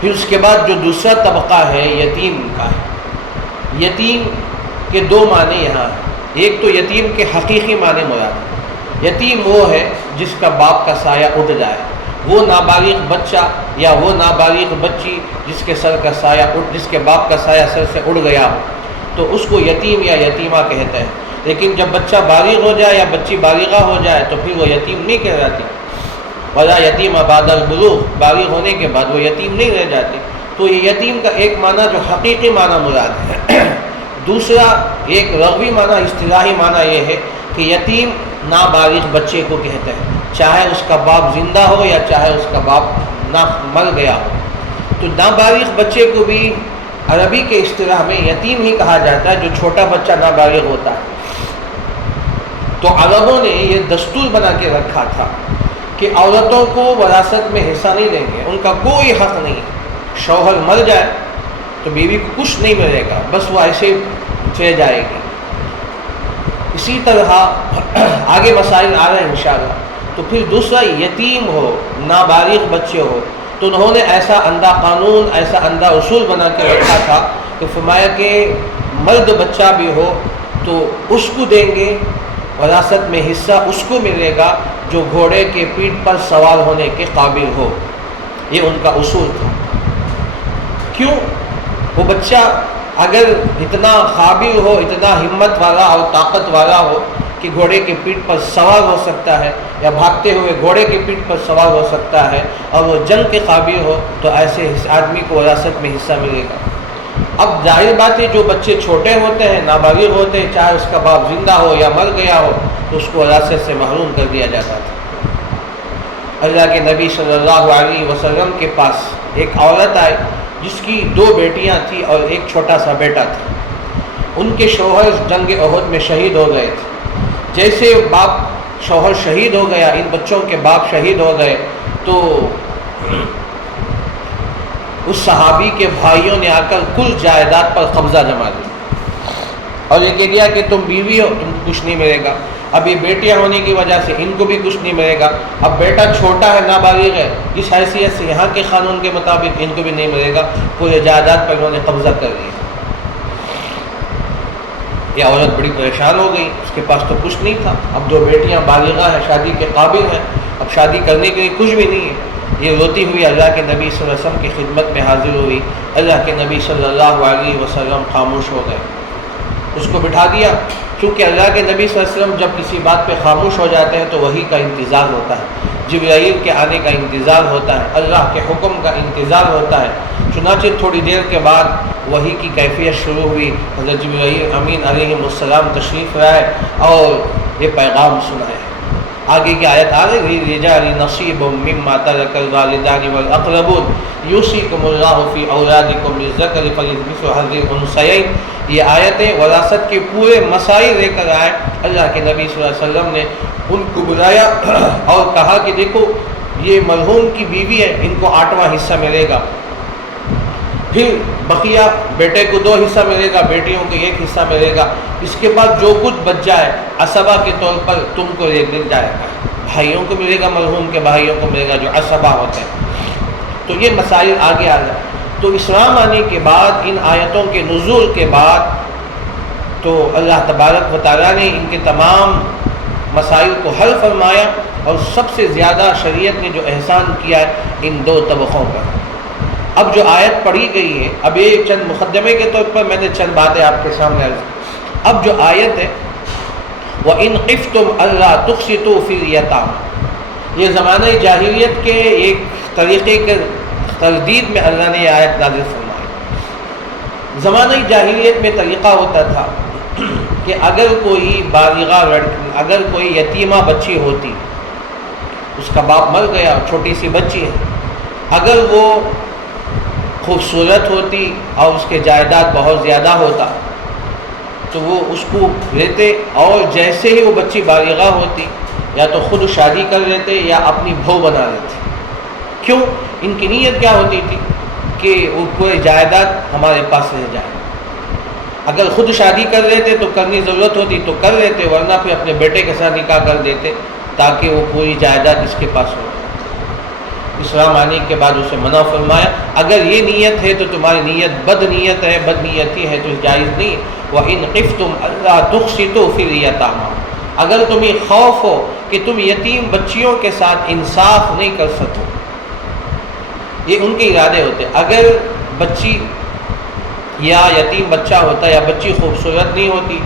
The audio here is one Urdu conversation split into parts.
پھر اس کے بعد جو دوسرا طبقہ ہے یتیم کا ہے۔ یتیم کے دو معنی یہاں ہیں، ایک تو یتیم کے حقیقی معنی مراد ہے، یتیم وہ ہے جس کا باپ کا سایہ اٹھ جائے، وہ نابالغ بچہ یا وہ نابالغ بچی جس کے سر کا سایہ جس کے باپ کا سایہ سر سے اڑ گیا ہو، تو اس کو یتیم یا یتیمہ کہتے ہیں۔ لیکن جب بچہ بالغ ہو جائے یا بچی بالغہ ہو جائے تو پھر وہ یتیم نہیں کہلاتی، ولا یتیم بعد البلوغ، بالغ ہونے کے بعد وہ یتیم نہیں رہ جاتی۔ تو یہ یتیم کا ایک معنی جو حقیقی معنی مراد ہے۔ دوسرا ایک لغوی معنی، اصطلاحی معنی یہ ہے کہ یتیم نابالغ بچے کو کہتے ہیں، چاہے اس کا باپ زندہ ہو یا چاہے اس کا باپ نہ مر گیا ہو۔ تو نابالغ بچے کو بھی عربی کے اصطلاح میں یتیم ہی کہا جاتا ہے، جو چھوٹا بچہ نابالغ ہوتا ہے۔ تو عربوں نے یہ دستور بنا کے رکھا تھا کہ عورتوں کو وراثت میں حصہ نہیں دیں گے، ان کا کوئی حق نہیں ہے۔ شوہر مر جائے تو بیوی کو کچھ نہیں ملے گا، بس وہ ایسے چلے جائے گی۔ اسی طرح آگے مسائل آ رہے ہیں انشاءاللہ۔ تو پھر دوسرا یتیم ہو، نابالغ بچے ہو، تو انہوں نے ایسا عمدہ قانون، ایسا عمدہ اصول بنا کے رکھا تھا کہ فرمایا کہ مرد بچہ بھی ہو تو اس کو دیں گے وراثت میں حصہ، اس کو ملے گا جو گھوڑے کے پیٹھ پر سوار ہونے کے قابل ہو۔ یہ ان کا اصول تھا۔ کیوں؟ وہ بچہ اگر اتنا قابل ہو، اتنا ہمت والا اور طاقت والا ہو کہ گھوڑے کے پیٹھ پر سوار ہو سکتا ہے یا بھاگتے ہوئے گھوڑے کے پیٹھ پر سوار ہو سکتا ہے اور وہ جنگ کے قابل ہو، تو ایسے آدمی کو وراثت میں حصہ ملے گا۔ اب ظاہر بات ہے جو بچے چھوٹے ہوتے ہیں، نابالغ ہوتے ہیں، چاہے اس کا باپ زندہ ہو یا مر گیا ہو، تو اس کو وراثت سے محروم کر دیا جاتا تھا۔ اللہ کے نبی صلی اللہ علیہ وسلم کے پاس ایک عورت آئی جس کی 2 بیٹیاں تھیں اور ایک چھوٹا سا بیٹا تھا۔ ان کے شوہر جنگ احد میں شہید ہو گئے تھے۔ جیسے شوہر شہید ہو گیا، ان بچوں کے باپ شہید ہو گئے، تو اس صحابی کے بھائیوں نے آ کر کل جائیداد پر قبضہ جما دیا اور یہ کہہ دیا کہ تم بیوی ہو، تم کو کچھ نہیں ملے گا۔ اب یہ بیٹیاں ہونے کی وجہ سے ان کو بھی کچھ نہیں ملے گا۔ اب بیٹا چھوٹا ہے، نابالغ ہے، اس حیثیت سے یہاں کے قانون کے مطابق ان کو بھی نہیں ملے گا۔ پورے جائیداد پر انہوں نے قبضہ کر لیا۔ یہ عورت بڑی پریشان ہو گئی، اس کے پاس تو کچھ نہیں تھا۔ اب 2 بیٹیاں بالغہ ہیں، شادی کے قابل ہیں، اب شادی کرنے کے لیے کچھ بھی نہیں ہے۔ یہ روتی ہوئی اللہ کے نبی صلی اللہ علیہ وسلم کی خدمت میں حاضر ہوئی۔ اللہ کے نبی صلی اللہ علیہ وسلم خاموش ہو گئے، اس کو بٹھا دیا۔ چونکہ اللہ کے نبی صلی اللہ علیہ وسلم جب کسی بات پہ خاموش ہو جاتے ہیں تو وحی کا انتظار ہوتا ہے، جبرائیل کے آنے کا انتظار ہوتا ہے، اللہ کے حکم کا انتظار ہوتا ہے۔ چنانچہ تھوڑی دیر کے بعد وحی کی کیفیت شروع ہوئی، حضرت جبرائیل امین علیہ السلام تشریف لائے اور یہ پیغام سنائے۔ آگے کی آیت آ رہی ہے، لِلرِّجَالِ نَصِیبٌ مِّمَّا تَرَكَ الْوَالِدَانِ وَالْأَقْرَبُونَ يُوصِيكُمُ اللَّهُ فِي أَوْلَادِكُمْ لِلذَّكَرِ فَمِثْلُ حَظِّ الْأُنثَيَيْنِ۔ یہ آیتیں وراثت کے پورے مسائل لے کر آئے۔ اللہ کے نبی صلی اللہ علیہ وسلم نے ان کو بلایا اور کہا کہ دیکھو یہ مرحوم کی بیوی ہے، ان کو 8واں حصہ ملے گا، پھر بقیہ بیٹے کو 2 حصہ ملے گا، بیٹیوں کو 1 حصہ ملے گا۔ اس کے بعد جو کچھ بچ جائے عصبہ کے طور پر تم کو مل جائے گا، بھائیوں کو ملے گا، مرحوم کے بھائیوں کو ملے گا جو عصبہ ہوتے ہیں۔ تو یہ مسائل آگے آ جائے۔ تو اسلام آنے کے بعد، ان آیتوں کے نزول کے بعد، تو اللہ تبارک و تعالیٰ نے ان کے تمام مسائل کو حل فرمایا، اور سب سے زیادہ شریعت نے جو احسان کیا ہے ان 2 طبقوں پر۔ اب جو آیت پڑھی گئی ہے، اب یہ چند مقدمے کے طور پر میں نے چند باتیں آپ کے سامنے عرض کی۔ اب جو آیت ہے وَإِنْ خِفْتُمْ أَلَّا تُقْسِطُوا فِي الْيَتَامَىٰ، یہ زمانہ جاہلیت کے ایک طریقے کے تردید میں اللہ نے یہ آیت نازل فرمائی۔ زمانہ جاہلیت میں طریقہ ہوتا تھا کہ اگر کوئی بالغہ لڑکی، اگر کوئی یتیمہ بچی ہوتی، اس کا باپ مر گیا، چھوٹی سی بچی ہے، اگر وہ خوبصورت ہوتی اور اس کے جائیداد بہت زیادہ ہوتا تو وہ اس کو لیتے، اور جیسے ہی وہ بچی بالغہ ہوتی یا تو خود شادی کر لیتے یا اپنی بہو بنا لیتے۔ کیوں؟ ان کی نیت کیا ہوتی تھی کہ وہ پورے جائیداد ہمارے پاس رہ جائے۔ اگر خود شادی کر لیتے تو کرنی ضرورت ہوتی تو کر لیتے، ورنہ پھر اپنے بیٹے کے ساتھ نکاح کر دیتے تاکہ وہ پوری جائیداد اس کے پاس ہو۔ اسلام آنے کے بعد اسے منع فرمایا اگر یہ نیت ہے تو تمہاری نیت بد نیت ہے، بد نیتی ہے تو جائز نہیں۔ وَإِنْ قِفْتُمْ أَلَّا تُقْسِطُوا فِي الْيَتَامَىٰ، اگر تمہیں خوف ہو کہ تم یتیم بچیوں کے ساتھ انصاف نہیں کر سکو، یہ ان کے ارادے ہوتے، اگر بچی یا یتیم بچہ ہوتا یا بچی خوبصورت نہیں ہوتی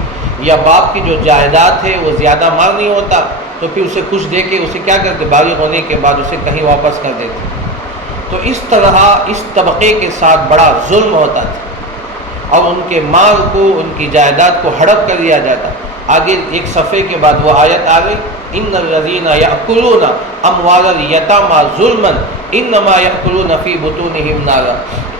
یا باپ کی جو جائیداد ہے وہ زیادہ مال نہیں ہوتا تو پھر اسے کچھ دے کے اسے کیا کرتے، بالغ ہونے کے بعد اسے کہیں واپس کر دیتے۔ تو اس طرح اس طبقے کے ساتھ بڑا ظلم ہوتا تھا اور ان کے مال کو، ان کی جائیداد کو ہڑپ کر لیا جاتا۔ آگے ایک صفحے کے بعد وہ آیت آ گئی، ان الذین یأکلون اموال الیتامی ظلما انما یأکلون فی بطونہم نارا،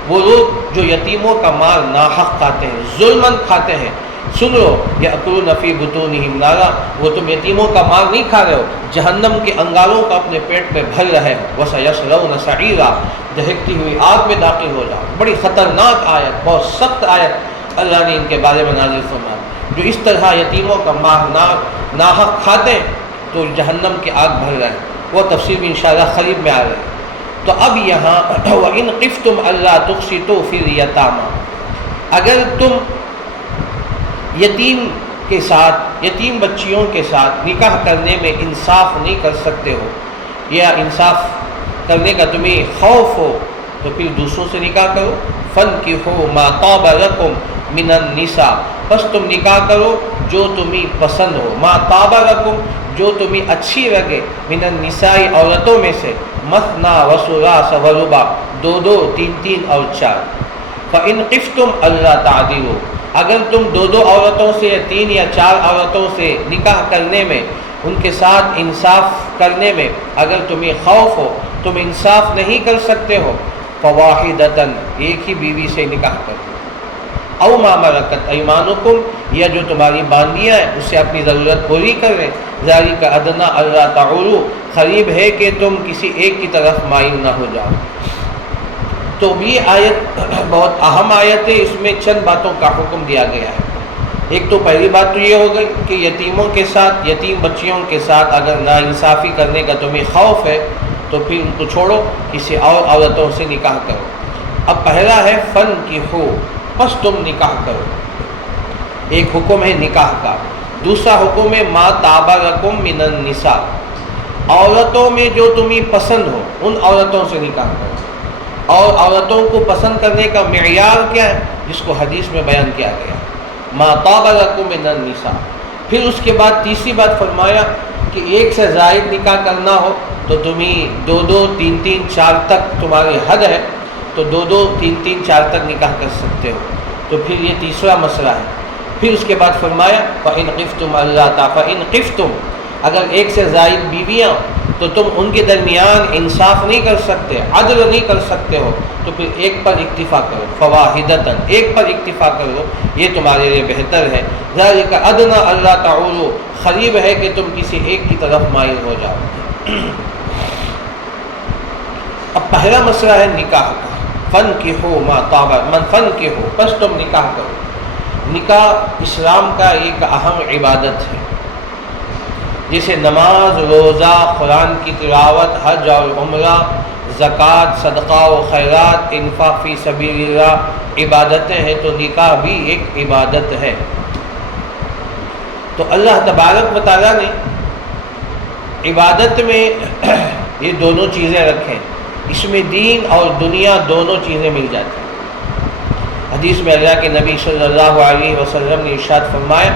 وہ لوگ جو یتیموں کا مال ناحق کھاتے ہیں، ظلماً کھاتے ہیں، سن لو یأکلون فی بطونہم نارا، وہ تم یتیموں کا مال نہیں کھا رہے ہو، جہنم کے انگاروں کا اپنے پیٹ میں بھر رہے ہو، وسیصلون سعیرا، دہکتی ہوئی آگ میں داخل ہو جاؤ۔ بڑی خطرناک آیت، بہت سخت آیت اللہ نے ان کے بارے میں نازل فرمائی، جو اس طرح یتیموں کا مال ناحق کھاتے ہیں تو جہنم کی آگ بھر رہے ہیں۔ وہ تفسیر بھی انشاءاللہ قریب میں آ رہے ہیں۔ تو اب یہاں وَإِنْ خِفْتُمْ أَلَّا تُقْسِطُوا فِي الْيَتَامَىٰ، اگر تم یتیم کے ساتھ، یتیم بچیوں کے ساتھ نکاح کرنے میں انصاف نہیں کر سکتے ہو یا انصاف کرنے کا تمہیں خوف ہو تو پھر دوسروں سے نکاح کرو۔ فَانْكِحُوا مَا طَابَ لَكُم مِّنَ النِّسَاءِ، بس تم نکاح کرو جو تمہیں پسند ہو، مَا طَابَ لَكُم، جو تمہیں اچھی لگے، مِّنَ النِّسَاءِ عورتوں میں سے، مثنیٰ وثلاث ورباع، دو دو، تین تین اور چار۔ فَإِنْ خِفْتُمْ أَلَّا تَعْدِلُوا، اگر تم دو دو عورتوں سے یا تین یا چار عورتوں سے نکاح کرنے میں، ان کے ساتھ انصاف کرنے میں اگر تمہیں خوف ہو، تم انصاف نہیں کر سکتے ہو، فواحدۃ، ایک ہی بیوی سے نکاح کرو، او ما ملکت ایمانکم، یا جو تمہاری باندیاں ہیں اس سے اپنی ضرورت پوری کر لیں، ذالک ادنیٰ الا تعولوا، قریب ہے کہ تم کسی ایک کی طرف مائل نہ ہو جاؤ۔ تو یہ آیت بہت اہم آیت ہے، اس میں چند باتوں کا حکم دیا گیا ہے۔ ایک تو پہلی بات تو یہ ہو گئی کہ یتیموں کے ساتھ، یتیم بچیوں کے ساتھ اگر ناانصافی کرنے کا تمہیں خوف ہے تو پھر ان کو چھوڑو، کسی اور عورتوں سے نکاح کرو۔ اب پہلا ہے فَانْكِحُوا، بس تم نکاح کرو، ایک حکم ہے نکاح کا۔ دوسرا حکم ہے مَا طَابَ لَكُم مِّنَ النِّسَاءِ، عورتوں میں جو تمہیں پسند ہو ان عورتوں سے نکاح کرو۔ اور عورتوں کو پسند کرنے کا معیار کیا ہے، جس کو حدیث میں بیان کیا گیا، مَا طَابَ لَكُم مِّنَ النِّسَاءِ۔ پھر اس کے بعد تیسری بات فرمایا کہ ایک سے زائد نکاح کرنا ہو تو تمہیں دو دو، تین تین، چار تک تمہاری حد ہے تو دو دو، تین تین، چار تک نکاح کر سکتے ہو۔ تو پھر یہ تیسرا مسئلہ ہے۔ پھر اس کے بعد فرمایا فَإِنْ خِفْتُمْ أَلَّا تَعْدِلُوا، فَإِنْ خِفْتُمْ، اگر ایک سے زائد بیویاں تو تم ان کے درمیان انصاف نہیں کر سکتے، عدل نہیں کر سکتے ہو تو پھر ایک پر اکتفا کرو، فواحدۃ، ایک پر اکتفا کرو، یہ تمہارے لیے بہتر ہے۔ ذالک ادنیٰ الا تعولوا، قریب ہے کہ تم کسی ایک کی طرف مائل ہو جاؤ۔ اب پہلا مسئلہ ہے نکاح کا، فَانْكِحُوا مَا طَابَ فَانْكِحُوا، بس تم نکاح کرو۔ نکاح اسلام کا ایک اہم عبادت ہے، جسے نماز، روزہ، قرآن کی تلاوت، حج اور عمرہ، زکوٰۃ، صدقہ و خیرات، انفاق فی سبیل اللہ عبادتیں ہیں، تو نکاح بھی ایک عبادت ہے۔ تو اللہ تبارک و تعالیٰ نے عبادت میں یہ دونوں چیزیں رکھیں، اس میں دین اور دنیا دونوں چیزیں مل جاتی ہیں۔ حدیث میں اللہ کے نبی صلی اللہ علیہ وسلم نے ارشاد فرمایا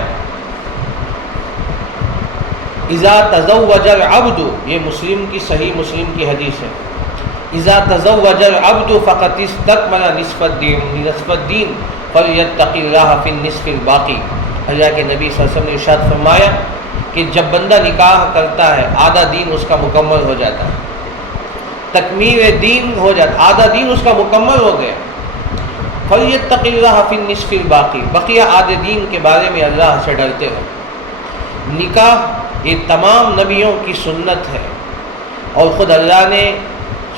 اذا تزوج العبد، یہ مسلم کی صحیح مسلم کی حدیث ہے، اذا تزوج العبد فقد استكمل نصف الدین فلیتق اللہ فی النصف الباقی۔ اللہ کے نبی صلی اللہ علیہ وسلم نے ارشاد فرمایا کہ جب بندہ نکاح کرتا ہے آدھا دین اس کا مکمل ہو جاتا ہے، تکمیل دین ہو جاتا، آدھا دین اس کا مکمل ہو گیا۔ فلیتق اللہ فی النصف الباقی، بقیہ آدھے دین کے بارے میں اللہ سے ڈرتے ہو۔ نکاح یہ تمام نبیوں کی سنت ہے، اور خود اللہ نے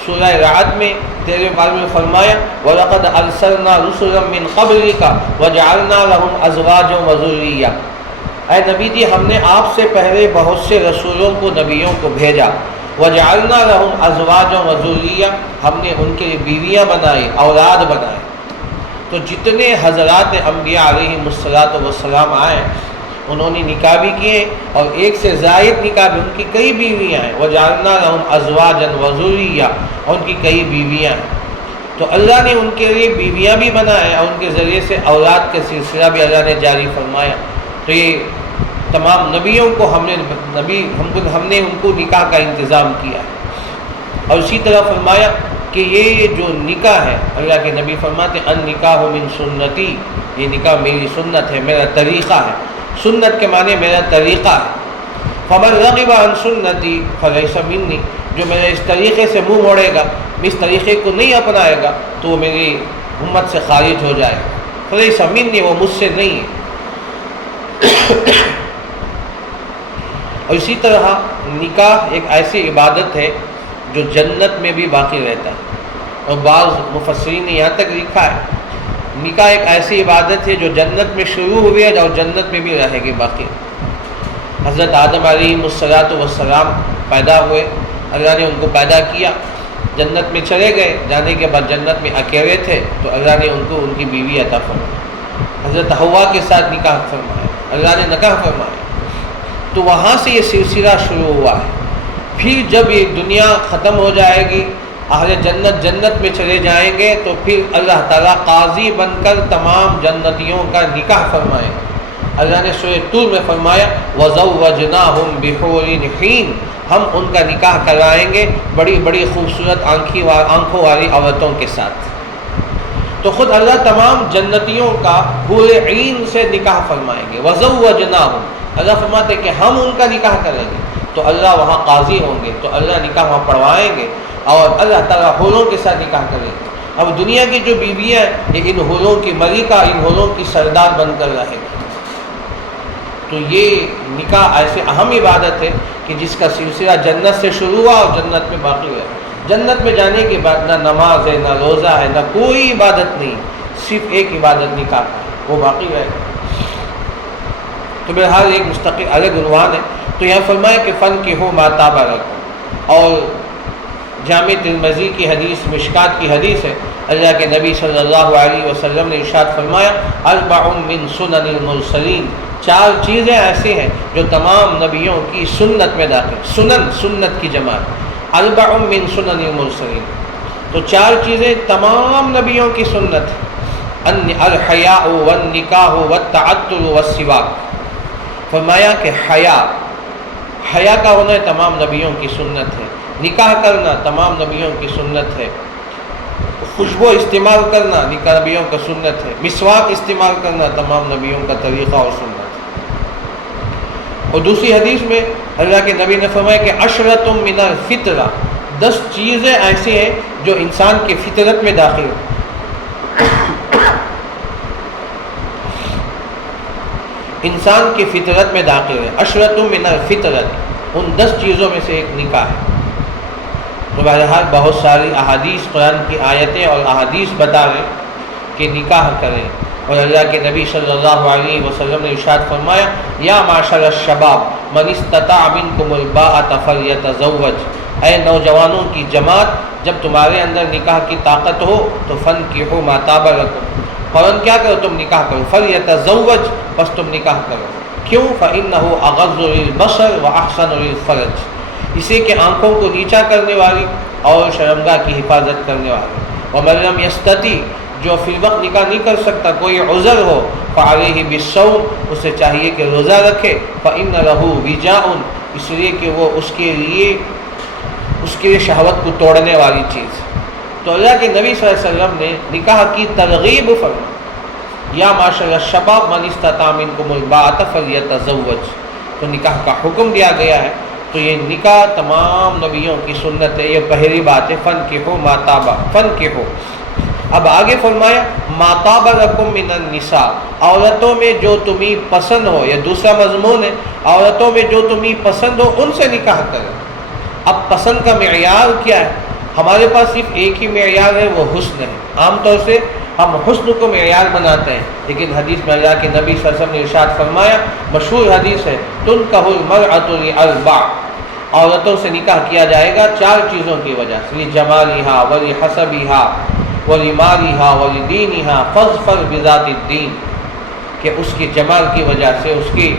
سورہ رعد میں تیرے بارے میں فرمایا وَلَقَدْ أَرْسَلْنَا رُسُلًا مِّن قَبْلِكَ وَجَعَلْنَا لَهُمْ أَزْوَاجًا وَذُرِّيَّةً، اے نبی جی ہم نے آپ سے پہلے بہت سے رسولوں کو، نبیوں کو بھیجا، وجعلنا لهم ازواجا وذریہ، ہم نے ان کے لیے بیویاں بنائی، اولاد بنائے۔ تو جتنے حضرات انبیاء علیہم السلام آئے انہوں نے نکاح بھی کیے، اور ایک سے زائد نکاح بھی، ان کی کئی بیویاں ہیں۔ وجعلنا لهم ازواجا وذریہ، اور ان کی کئی بیویاں ہیں۔ تو اللہ نے ان کے لیے بیویاں بھی بنائے اور ان کے ذریعے سے اولاد کا سلسلہ بھی اللہ نے جاری فرمایا۔ تو یہ تمام نبیوں کو ہم نے ان کو نکاح کا انتظام کیا ہے۔ اور اسی طرح فرمایا کہ یہ جو نکاح ہے، اللہ کے نبی فرماتے ہیں النکاح من سنتی، یہ نکاح میری سنت ہے، میرا طریقہ ہے۔ سنت کے معنی میرا طریقہ ہے۔ فمن رغب عن سنتی فلیس منی، جو میرے اس طریقے سے منہ موڑے گا، اس طریقے کو نہیں اپنائے گا تو وہ میری امت سے خارج ہو جائے گا۔ فلیس منی، وہ مجھ سے نہیں ہے۔ اور اسی طرح نکاح ایک ایسی عبادت ہے جو جنت میں بھی باقی رہتا ہے، اور بعض مفسرین نے یہاں تک لکھا ہے نکاح ایک ایسی عبادت ہے جو جنت میں شروع ہوئی ہے اور جنت میں بھی رہے گی باقی۔ حضرت آدم علیہ السلام پیدا ہوئے، اللہ نے ان کو پیدا کیا، جنت میں چلے گئے، جانے کے بعد جنت میں اکیلے تھے تو اللہ نے ان کو ان کی بیوی عطا فرمائی۔ حضرت حوا کے ساتھ نکاح فرمایا، اللہ نے نکاح فرمایا۔ تو وہاں سے یہ سلسلہ شروع ہوا ہے۔ پھر جب یہ دنیا ختم ہو جائے گی، اہل جنت جنت میں چلے جائیں گے، تو پھر اللہ تعالیٰ قاضی بن کر تمام جنتیوں کا نکاح فرمائے۔ اللہ نے سورہ طور میں فرمایا وَزَوَّجْنَاهُمْ بِحُورٍ عِینٍ، ہم ان کا نکاح کروائیں گے بڑی بڑی خوبصورت آنکھوں والی عورتوں کے ساتھ۔ تو خود اللہ تمام جنتیوں کا حور عین سے نکاح فرمائیں گے۔ وَزَوَّجْنَاهُمْ، اللہ فرماتے کہ ہم ان کا نکاح کریں گے، تو اللہ وہاں قاضی ہوں گے، تو اللہ نکاح وہاں پڑھوائیں گے اور اللہ تعالیٰ حوروں کے ساتھ نکاح کریں گے۔ اب دنیا کی جو بیویاں ہیں یہ ان حوروں کی ملکہ، ان حوروں کی سردار بن کر رہے گی۔ تو یہ نکاح ایسے اہم عبادت ہے کہ جس کا سلسلہ جنت سے شروع ہوا اور جنت میں باقی ہے۔ جنت میں جانے کے بعد نہ نماز ہے، نہ روزہ ہے، نہ کوئی عبادت نہیں، صرف ایک عبادت نکاح ہے، وہ باقی رہے گا۔ تو بہرحال ایک مستقل الگ عنوان ہے۔ تو یہاں فرمایا کہ فَانكِحُوا مَا طَابَ لَكُمْ، اور جامع ترمذی کی حدیث، مشکات کی حدیث ہے، اللہ کے نبی صلی اللہ علیہ وسلم نے ارشاد فرمایا اربع من سنن المرسلین، چار چیزیں ایسی ہیں جو تمام نبیوں کی سنت میں داخل، سنت کی جماعت، اربع من سنن المرسلین، تو چار چیزیں تمام نبیوں کی سنت ہے، الحیاء والنکاح والتعطر والسواک۔ فرمایا کہ حیا کا ہونا تمام نبیوں کی سنت ہے، نکاح کرنا تمام نبیوں کی سنت ہے، خوشبو استعمال کرنا نبیوں کا سنت ہے، مسواک استعمال کرنا تمام نبیوں کا طریقہ اور سنت ہے۔ اور دوسری حدیث میں اللہ کے نبی نے فرمایا کہ عشرۃ من الفطرہ، 10 چیزیں ایسی ہیں جو انسان کی فطرت میں داخل ہیں۔ انسان کی فطرت میں داخل ہے، عشرۃ من الفطرۃ، ان 10 چیزوں میں سے ایک نکاح ہے۔ تو بہرحال بہت ساری احادیث، قرآن کی آیتیں اور احادیث بتا رہے کہ نکاح کریں، اور اللہ کے نبی صلی اللہ علیہ وسلم نے ارشاد فرمایا یا معشر الشباب من استطاع منکم الباءۃ فلیتزوج، اے نوجوانوں کی جماعت، جب تمہارے اندر نکاح کی طاقت ہو تو فانکحوا ما طاب لکم، فوراً کیا کرو، تم نکاح کرو، فلیتزوج، بس تم نکاح کرو۔ کیوں؟ فإنہ اغض للبصر وأحسن للفرج، اسے کہ آنکھوں کو نیچا کرنے والی اور شرمگاہ کی حفاظت کرنے والی۔ ومن لم یستطع، جو فی الوقت نکاح نہیں کر سکتا، کوئی عذر ہو، فعلیہ بالصوم، اسے چاہیے کہ روزہ رکھے، فإن لہ وجاء، اس لیے کہ وہ اس کے لیے شہوت کو توڑنے والی چیز۔ تو اللہ کے نبی صلی اللہ علیہ وسلم نے نکاح کی ترغیب فرمائی یا معاشر الشباب من استطاع منکم الباءۃ فلیتزوج، تو نکاح کا حکم دیا گیا ہے۔ تو یہ نکاح تمام نبیوں کی سنت ہے، یہ پہلی بات ہے، فانکحوا ما طاب، فانکحوا۔ اب آگے فرمایا ما طاب لکم من النساء، عورتوں میں جو تمہیں پسند ہو، یہ دوسرا مضمون ہے، عورتوں میں جو تمہیں پسند ہو ان سے نکاح کرو۔ اب پسند کا معیار کیا ہے؟ ہمارے پاس صرف ایک ہی معیار ہے، وہ حسن ہے۔ عام طور سے ہم حسن کو معیار بناتے ہیں، لیکن حدیث میں اللہ کے نبی صلی اللہ علیہ وسلم نے ارشاد فرمایا، مشہور حدیث ہے، تنکح المرأۃ لأربع، عورتوں سے نکاح کیا جائے گا 4 چیزوں کی وجہ سے، لجمالہا ولحسبہا ولمالہا ولدینہا فاظفر بذات الدین، کہ اس کے جمال کی وجہ سے، اس کے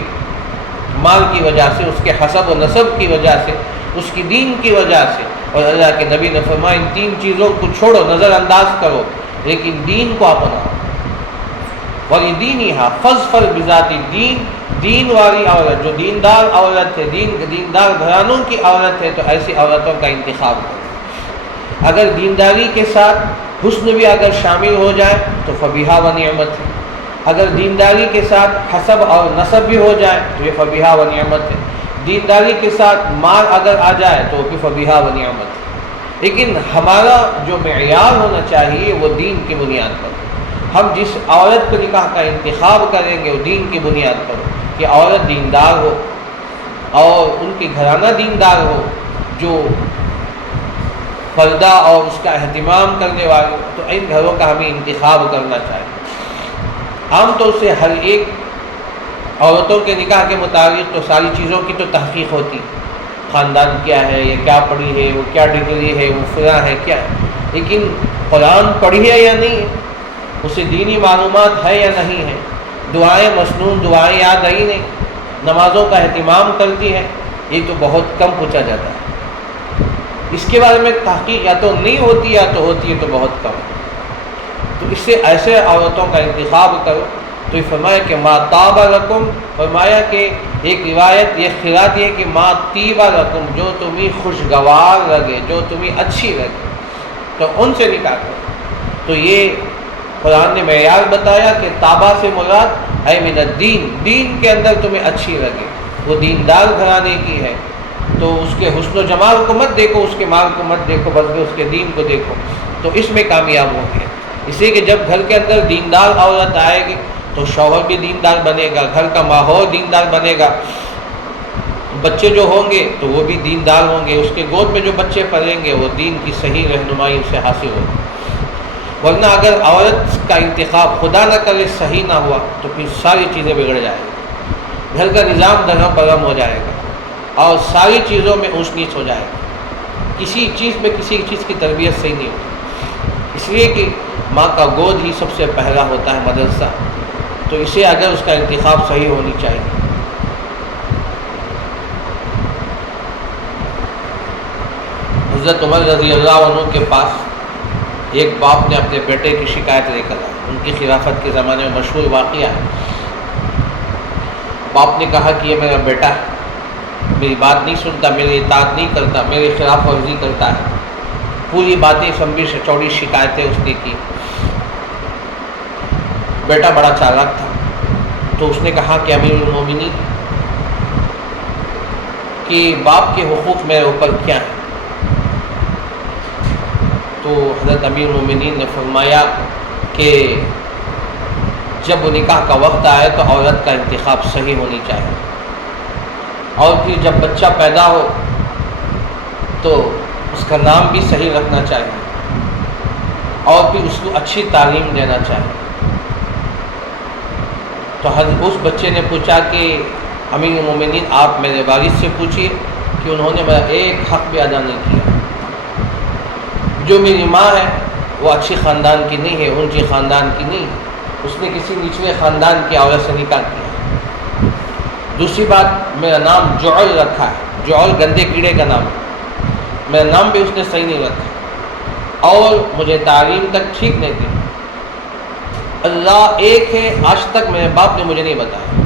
مال کی وجہ سے، اس کے حسب و نسب کی وجہ سے، اس کی دین کی وجہ سے۔ اور اللہ کے نبی نے فرمایا ان 3 چیزوں کو چھوڑو، نظر انداز کرو، لیکن دین کو اپناؤ۔ وَلِدِينِهَا فَاظْفَرْ بِذَاتِ الدِّينِ، دین والی عورت، جو دیندار عورت ہے، دیندار گھرانوں کی عورت ہے، تو ایسی عورتوں کا انتخاب کرو۔ اگر دینداری کے ساتھ حسن بھی اگر شامل ہو جائے تو فبیہا و نعمت ہے، اگر دینداری کے ساتھ حسب اور نسب بھی ہو جائے تو یہ فبیہا و نعمت ہے، دینداری کے ساتھ مال اگر آ جائے تو بھی فبیہا و نعمت ہے۔ لیکن ہمارا جو معیار ہونا چاہیے وہ دین کی بنیاد پر، ہم جس عورت کے نکاح کا انتخاب کریں گے وہ دین کی بنیاد پر، کہ عورت دیندار ہو اور ان کے گھرانہ دیندار ہو، جو پردہ اور اس کا اہتمام کرنے والے، تو ان گھروں کا ہمیں انتخاب کرنا چاہیے۔ عام طور سے ہر ایک عورتوں کے نکاح کے متعلق تو ساری چیزوں کی تو تحقیق ہوتی، خاندان کیا ہے، یہ کیا پڑھی ہے، وہ کیا ڈگری ہے، وہ فلاں ہے کیا، لیکن قرآن پڑھی ہے یا نہیں ہے، اسے دینی معلومات ہے یا نہیں ہے، دعائیں مسنون دعائیں یاد آئی نہیں، نمازوں کا اہتمام کرتی ہے، یہ تو بہت کم پوچھا جاتا ہے۔ اس کے بارے میں تحقیق یا تو نہیں ہوتی یا تو ہوتی ہے تو بہت کم۔ تو اس سے ایسے عورتوں کا انتخاب کرو۔ تو یہ فرمایا کہ ما طاب لکم، فرمایا کہ ایک روایت یہ خیرات یہ کہ ما طیب لکم، جو تمہیں خوشگوار لگے، جو تمہیں اچھی لگے، تو ان سے نکاح کرو۔ تو یہ قرآن نے معیار بتایا کہ طابہ سے مراد اے من الدین، دین کے اندر تمہیں اچھی لگے، وہ دیندار گھرانے کی ہے، تو اس کے حسن و جمال کو مت دیکھو، اس کے مال کو مت دیکھو، بلکہ اس کے دین کو دیکھو، تو اس میں کامیاب ہوں گے۔ اس لیے کہ جب گھر کے اندر دیندار عورت آئے گی تو شوہر بھی دیندار بنے گا، گھر کا ماحول دیندار بنے گا، بچے جو ہوں گے تو وہ بھی دیندار ہوں گے، اس کے گود میں جو بچے پلیں گے وہ دین کی صحیح رہنمائی ان سے حاصل ہوگی۔ ورنہ اگر عورت کا انتخاب خدا نہ کرے صحیح نہ ہوا تو پھر ساری چیزیں بگڑ جائیں گی، گھر کا نظام درہم برہم ہو جائے گا اور ساری چیزوں میں اونچ نیچ ہو جائے گا، کسی چیز میں کسی چیز کی تربیت صحیح نہیں ہوتی۔ اس لیے کہ ماں کا گود ہی سب سے پہلا ہوتا ہے مدرسہ، تو اسے اگر اس کا انتخاب صحیح ہونی چاہیے۔ حضرت عمر رضی اللہ عنہ کے پاس ایک باپ نے اپنے بیٹے کی شکایت لے کر آیا، ان کی خلافت کے زمانے میں مشہور واقعہ ہے۔ باپ نے کہا کہ یہ میرا بیٹا ہے، میری بات نہیں سنتا، میری اطاعت نہیں کرتا، میری خلاف ورزی کرتا ہے، پوری باتیں لمبی سے چوڑی شکایتیں اس نے کی۔ بیٹا بڑا چالاک تھا، تو اس نے کہا کہ امیر المومنین کہ باپ کے حقوق میرے اوپر کیا ہیں؟ تو حضرت امیر المومنین نے فرمایا کہ جب نکاح کا وقت آئے تو عورت کا انتخاب صحیح ہونی چاہیے، اور پھر جب بچہ پیدا ہو تو اس کا نام بھی صحیح رکھنا چاہیے، اور پھر اس کو اچھی تعلیم دینا چاہیے۔ تو اس بچے نے پوچھا کہ امیر المومنین آپ میرے والد سے پوچھیے کہ انہوں نے میرا ایک حق بھی ادا نہیں کیا۔ جو میری ماں ہے وہ اچھی خاندان کی نہیں ہے، اونچی خاندان کی نہیں، اس نے کسی نچلے خاندان کی عورت سے نکاح کیا۔ دوسری بات، میرا نام جعل رکھا ہے، جعل گندے کیڑے کا نام ہے، میرا نام بھی اس نے صحیح نہیں رکھا، اور مجھے تعلیم تک ٹھیک نہیں دی۔ اللہ ایک ہے، آج تک میرے باپ نے مجھے نہیں بتایا۔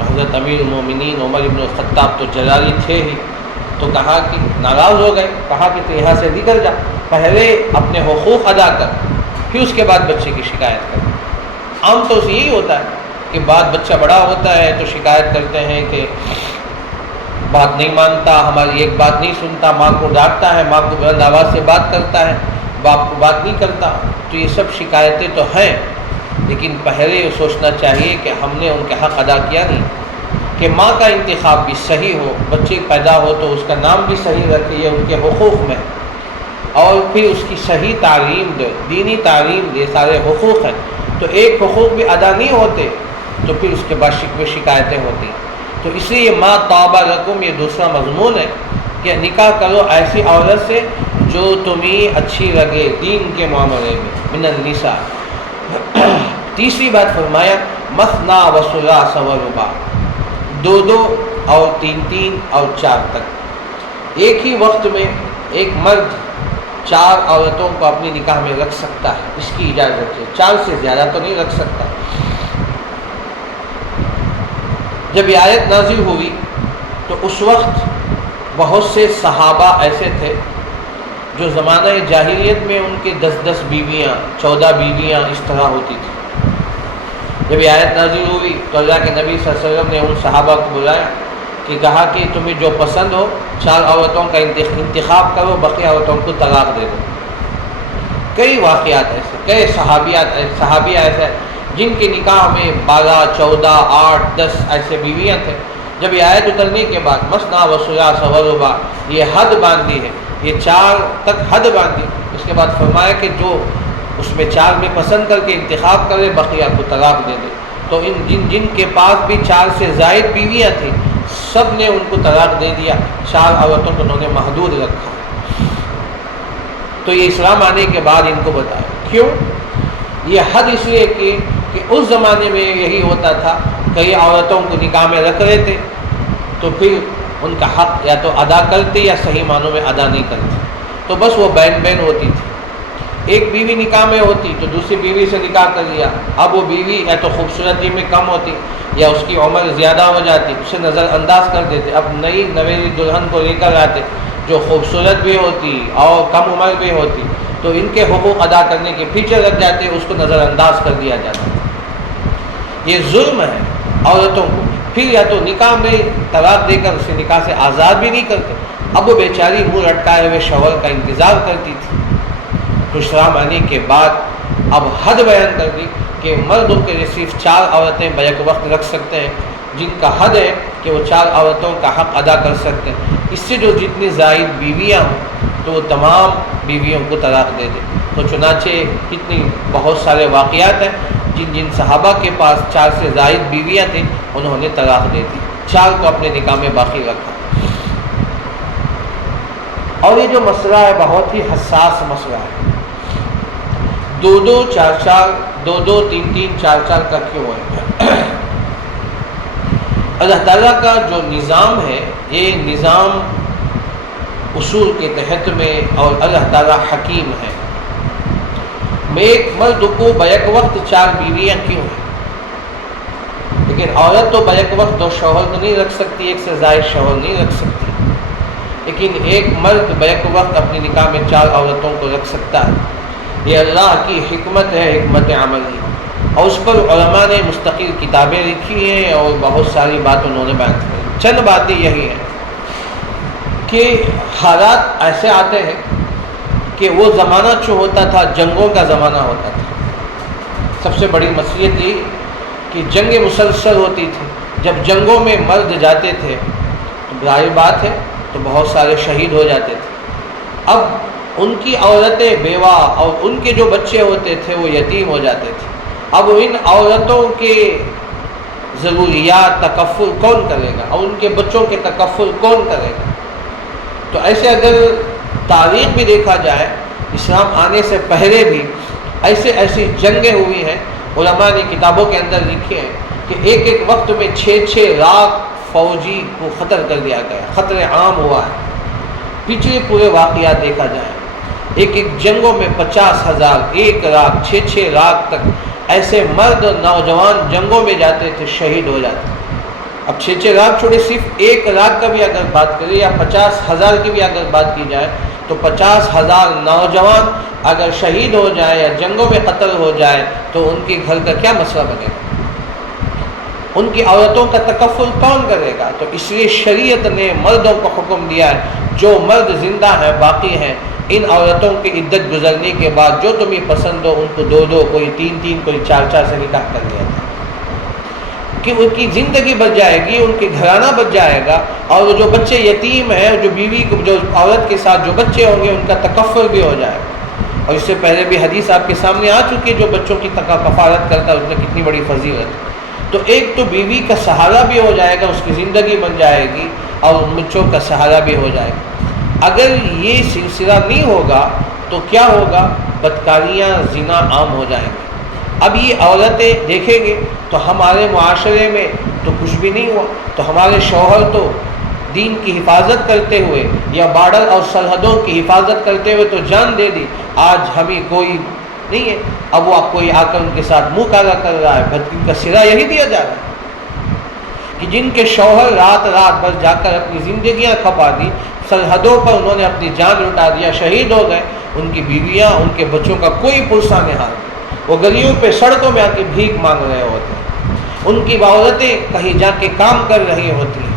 حضرت امیر المومنین عمر بن الخطاب تو جلالی تھے ہی، تو کہا کہ ناراض ہو گئے، کہا کہ تو یہاں سے نکل جا، پہلے اپنے حقوق ادا کر، پھر اس کے بعد بچے کی شکایت کر۔ عام طور سے یہی ہوتا ہے کہ بعد بچہ بڑا ہوتا ہے تو شکایت کرتے ہیں کہ بات نہیں مانتا، ہماری ایک بات نہیں سنتا، ماں کو ڈانٹتا ہے، ماں کو بلند آواز سے بات کرتا ہے، باپ کو بات نہیں کرتا۔ تو یہ سب شکایتیں تو ہیں، لیکن پہلے یہ سوچنا چاہیے کہ ہم نے ان کے حق ادا کیا نہیں، کہ ماں کا انتخاب بھی صحیح ہو، بچے پیدا ہو تو اس کا نام بھی صحیح رکھیے ان کے حقوق میں، اور پھر اس کی صحیح تعلیم دے، دینی تعلیم دے، سارے حقوق ہیں۔ تو ایک حقوق بھی ادا نہیں ہوتے تو پھر اس کے بعد شکوے شکایتیں ہوتی۔ تو اس لیے ما طاب لکم یہ دوسرا مضمون ہے کہ نکاح کرو ایسی عورت سے جو تمہیں اچھی لگے دین کے معاملے میں، من النساء۔ تیسری بات فرمایا مثنا و ثلاث و رباع، دو دو اور تین تین اور چار تک۔ ایک ہی وقت میں ایک مرد 4 عورتوں کو اپنی نکاح میں رکھ سکتا ہے، اس کی اجازت ہے، 4 سے زیادہ تو نہیں رکھ سکتا۔ جب یہ آیت نازل ہوئی تو اس وقت بہت سے صحابہ ایسے تھے جو زمانہ جاہلیت میں ان کے 10 بیویاں 14 بیویاں اس طرح ہوتی تھیں۔ جب یہ آیت نازل ہوئی تو اللہ کے نبی صلی اللہ علیہ وسلم نے ان صحابہ کو بلایا کہ کہا کہ تمہیں جو پسند ہو 4 عورتوں کا انتخاب کرو، بقیہ عورتوں کو طلاق دے دو۔ کئی واقعات ایسے، کئی صحابیہ ایسے جن کے نکاح میں 12 14 8 10 ایسے بیویاں تھے۔ جب یہ آیت اترنے کے بعد مثنا و ثلاث و رباع یہ حد باندھی ہے، یہ 4 تک حد باندھی، اس کے بعد فرمایا کہ جو اس میں 4 میں پسند کر کے انتخاب کرے بقیہ کو طلاق دے دے۔ تو جن کے پاس بھی 4 سے زائد بیویاں تھیں سب نے ان کو طلاق دے دیا، 4 عورتوں کو انہوں نے محدود رکھا۔ تو یہ اسلام آنے کے بعد ان کو بتایا کیوں یہ حد، اس لیے کہ اس زمانے میں یہی ہوتا تھا، کئی عورتوں کو نکاح میں رکھ رہے تھے تو پھر ان کا حق یا تو ادا کرتے یا صحیح معنوں میں ادا نہیں کرتے، تو بس وہ بین ہوتی تھی۔ ایک بیوی نکاح میں ہوتی تو دوسری بیوی سے نکاح کر لیا، اب وہ بیوی یا تو خوبصورتی میں کم ہوتی یا اس کی عمر زیادہ ہو جاتی، اسے نظر انداز کر دیتے، اب نئی نویلی دلہن کو لے کر آتے جو خوبصورت بھی ہوتی اور کم عمر بھی ہوتی، تو ان کے حقوق ادا کرنے کے پیچھے لگ جاتے، اس کو نظر انداز کر دیا جاتا۔ یہ ظلم ہے عورتوں کو۔ پھر یا تو نکاح میں طلاق دے کر اسے نکاح سے آزاد بھی نہیں کرتے، اب وہ بیچاری منہ لٹکائے ہوئے شوہر کا انتظار کرتی تھی۔ تو اسلام آنے کے بعد اب حد بیان کر دی کہ مردوں کے لیے صرف 4 عورتیں بیک وقت رکھ سکتے ہیں، جن کا حد ہے کہ وہ 4 عورتوں کا حق ادا کر سکتے ہیں۔ اس سے جو جتنی زائد بیویاں ہوں تو وہ تمام بیویوں کو طلاق دے دے۔ تو چنانچہ کتنی بہت سارے واقعات ہیں جن صحابہ کے پاس 4 سے زائد بیویاں تھیں انہوں نے طلاق دے دی، 4 کو اپنے نکاح میں باقی رکھا۔ اور یہ جو مسئلہ ہے بہت ہی حساس مسئلہ ہے، 2 4 4 2 3 3 4 4 کا کیوں ہے؟ اللہ تعالیٰ کا جو نظام ہے یہ نظام اصول کے تحت میں، اور اللہ تعالیٰ حکیم ہے۔ میں ایک مرد کو بیک وقت 4 بیویاں کیوں ہیں؟ لیکن عورت تو بیک وقت 2 شوہر تو نہیں رکھ سکتی، 1 سے زائد شوہر نہیں رکھ سکتی، لیکن ایک مرد بیک وقت اپنی نکاح میں 4 عورتوں کو رکھ سکتا ہے۔ یہ اللہ کی حکمت ہے، حکمت عملی، اور اس پر علماء نے مستقل کتابیں لکھی ہیں اور بہت ساری بات انہوں نے بیان کی۔ چند باتیں یہی ہیں کہ حالات ایسے آتے ہیں کہ وہ زمانہ جو ہوتا تھا جنگوں کا زمانہ ہوتا تھا۔ سب سے بڑی مصیبت یہ کہ جنگیں مسلسل ہوتی تھی، جب جنگوں میں مرد جاتے تھے تو ظاہر بات ہے تو بہت سارے شہید ہو جاتے تھے۔ اب ان کی عورتیں بیوہ اور ان کے جو بچے ہوتے تھے وہ یتیم ہو جاتے تھے۔ اب ان عورتوں کے ضروریات تکفل کون کرے گا اور ان کے بچوں کے تکفل کون کرے گا؟ تو ایسے اگر تاریخ بھی دیکھا جائے اسلام آنے سے پہلے بھی ایسی جنگیں ہوئی ہیں، علماء نے کتابوں کے اندر لکھے ہیں کہ ایک وقت میں 6 لاکھ فوجی کو قتل کر دیا گیا، خطر عام ہوا ہے۔ پچھلے پورے واقعات دیکھا جائے ایک جنگوں میں 50,000 1 لاکھ 6 لاکھ تک ایسے مرد نوجوان جنگوں میں جاتے تھے، شہید ہو جاتے۔ اب 6 لاکھ چھوڑے، صرف 1 لاکھ کا بھی اگر بات کریں یا 50,000 کی بھی اگر بات کی جائے تو 50,000 نوجوان اگر شہید ہو جائے یا جنگوں میں قتل ہو جائے تو ان کے گھر کا کیا مسئلہ بنے گا؟ ان کی عورتوں کا تکفل کون کرے گا؟ تو اس لیے شریعت نے مردوں کو حکم دیا ہے جو مرد زندہ ہیں باقی ہیں، ان عورتوں کی عدت گزرنے کے بعد جو تمہیں پسند ہو ان کو 2 کوئی 3 کوئی 4 سے نکاح کر لیا جائے، کہ ان کی زندگی بچ جائے گی، ان کے گھرانہ بچ جائے گا، اور جو بچے یتیم ہیں جو بیوی کو جو عورت کے ساتھ جو بچے ہوں گے ان کا تکفل بھی ہو جائے گا۔ اور اس سے پہلے بھی حدیث آپ کے سامنے آ چکی ہے، جو بچوں کی کفالت کرتا ہے اس میں کتنی بڑی فضیلت ہے۔ تو ایک تو بیوی کا سہارا بھی ہو جائے گا، اس کی زندگی بن جائے گی، اور بچوں کا سہارا بھی ہو جائے گا۔ اگر یہ سلسلہ نہیں ہوگا تو کیا ہوگا؟ بدکاریاں، زنا عام ہو جائیں گے۔ اب یہ عورتیں دیکھیں گے تو ہمارے معاشرے میں تو کچھ بھی نہیں ہوا، تو ہمارے شوہر تو دین کی حفاظت کرتے ہوئے یا بارڈر اور سرحدوں کی حفاظت کرتے ہوئے تو جان دے دی، آج ہمیں کوئی نہیں ہے، اب وہ کوئی آ کر ان کے ساتھ منہ کالا کر رہا ہے۔ ان کا سرا یہی دیا جا رہا ہے کہ جن کے شوہر رات رات بھر جا کر اپنی زندگیاں کھپا دی، سرحدوں پر انہوں نے اپنی جان لٹا دیا، شہید ہو گئے، ان کی بیویاں، ان کے بچوں کا کوئی پرسہ نہیں حال، وہ گلیوں پہ سڑکوں میں آ کے بھیک مانگ رہے ہوتے ہیں، ان کی عورتیں کہیں جا کے کام کر رہی ہوتی ہیں،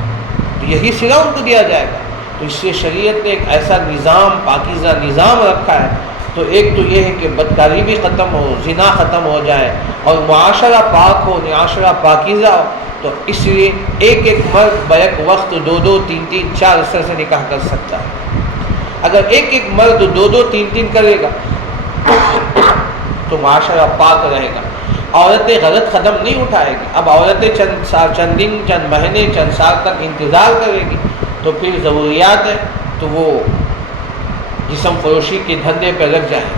تو یہی سلا ان کو دیا جائے گا۔ تو اس سے شریعت نے ایک ایسا نظام، پاکیزہ نظام رکھا ہے، تو ایک تو یہ ہے کہ بدکاری بھی ختم ہو، زنا ختم ہو جائے، اور معاشرہ پاک ہو، معاشرہ پاکیزہ ہو۔ تو اس لیے ایک ایک مرد بیک وقت 2 3 4 عرصے سے نکاح کر سکتا ہے۔ اگر ایک ایک مرد 2 3 کرے گا تو معاشرہ پاک رہے گا، عورتیں غلط قدم نہیں اٹھائے گی۔ اب عورتیں چند دن، چند مہینے، چند سال تک انتظار کرے گی تو پھر ضروریات ہے تو وہ جسم فروشی کے دھندے پہ لگ جائیں،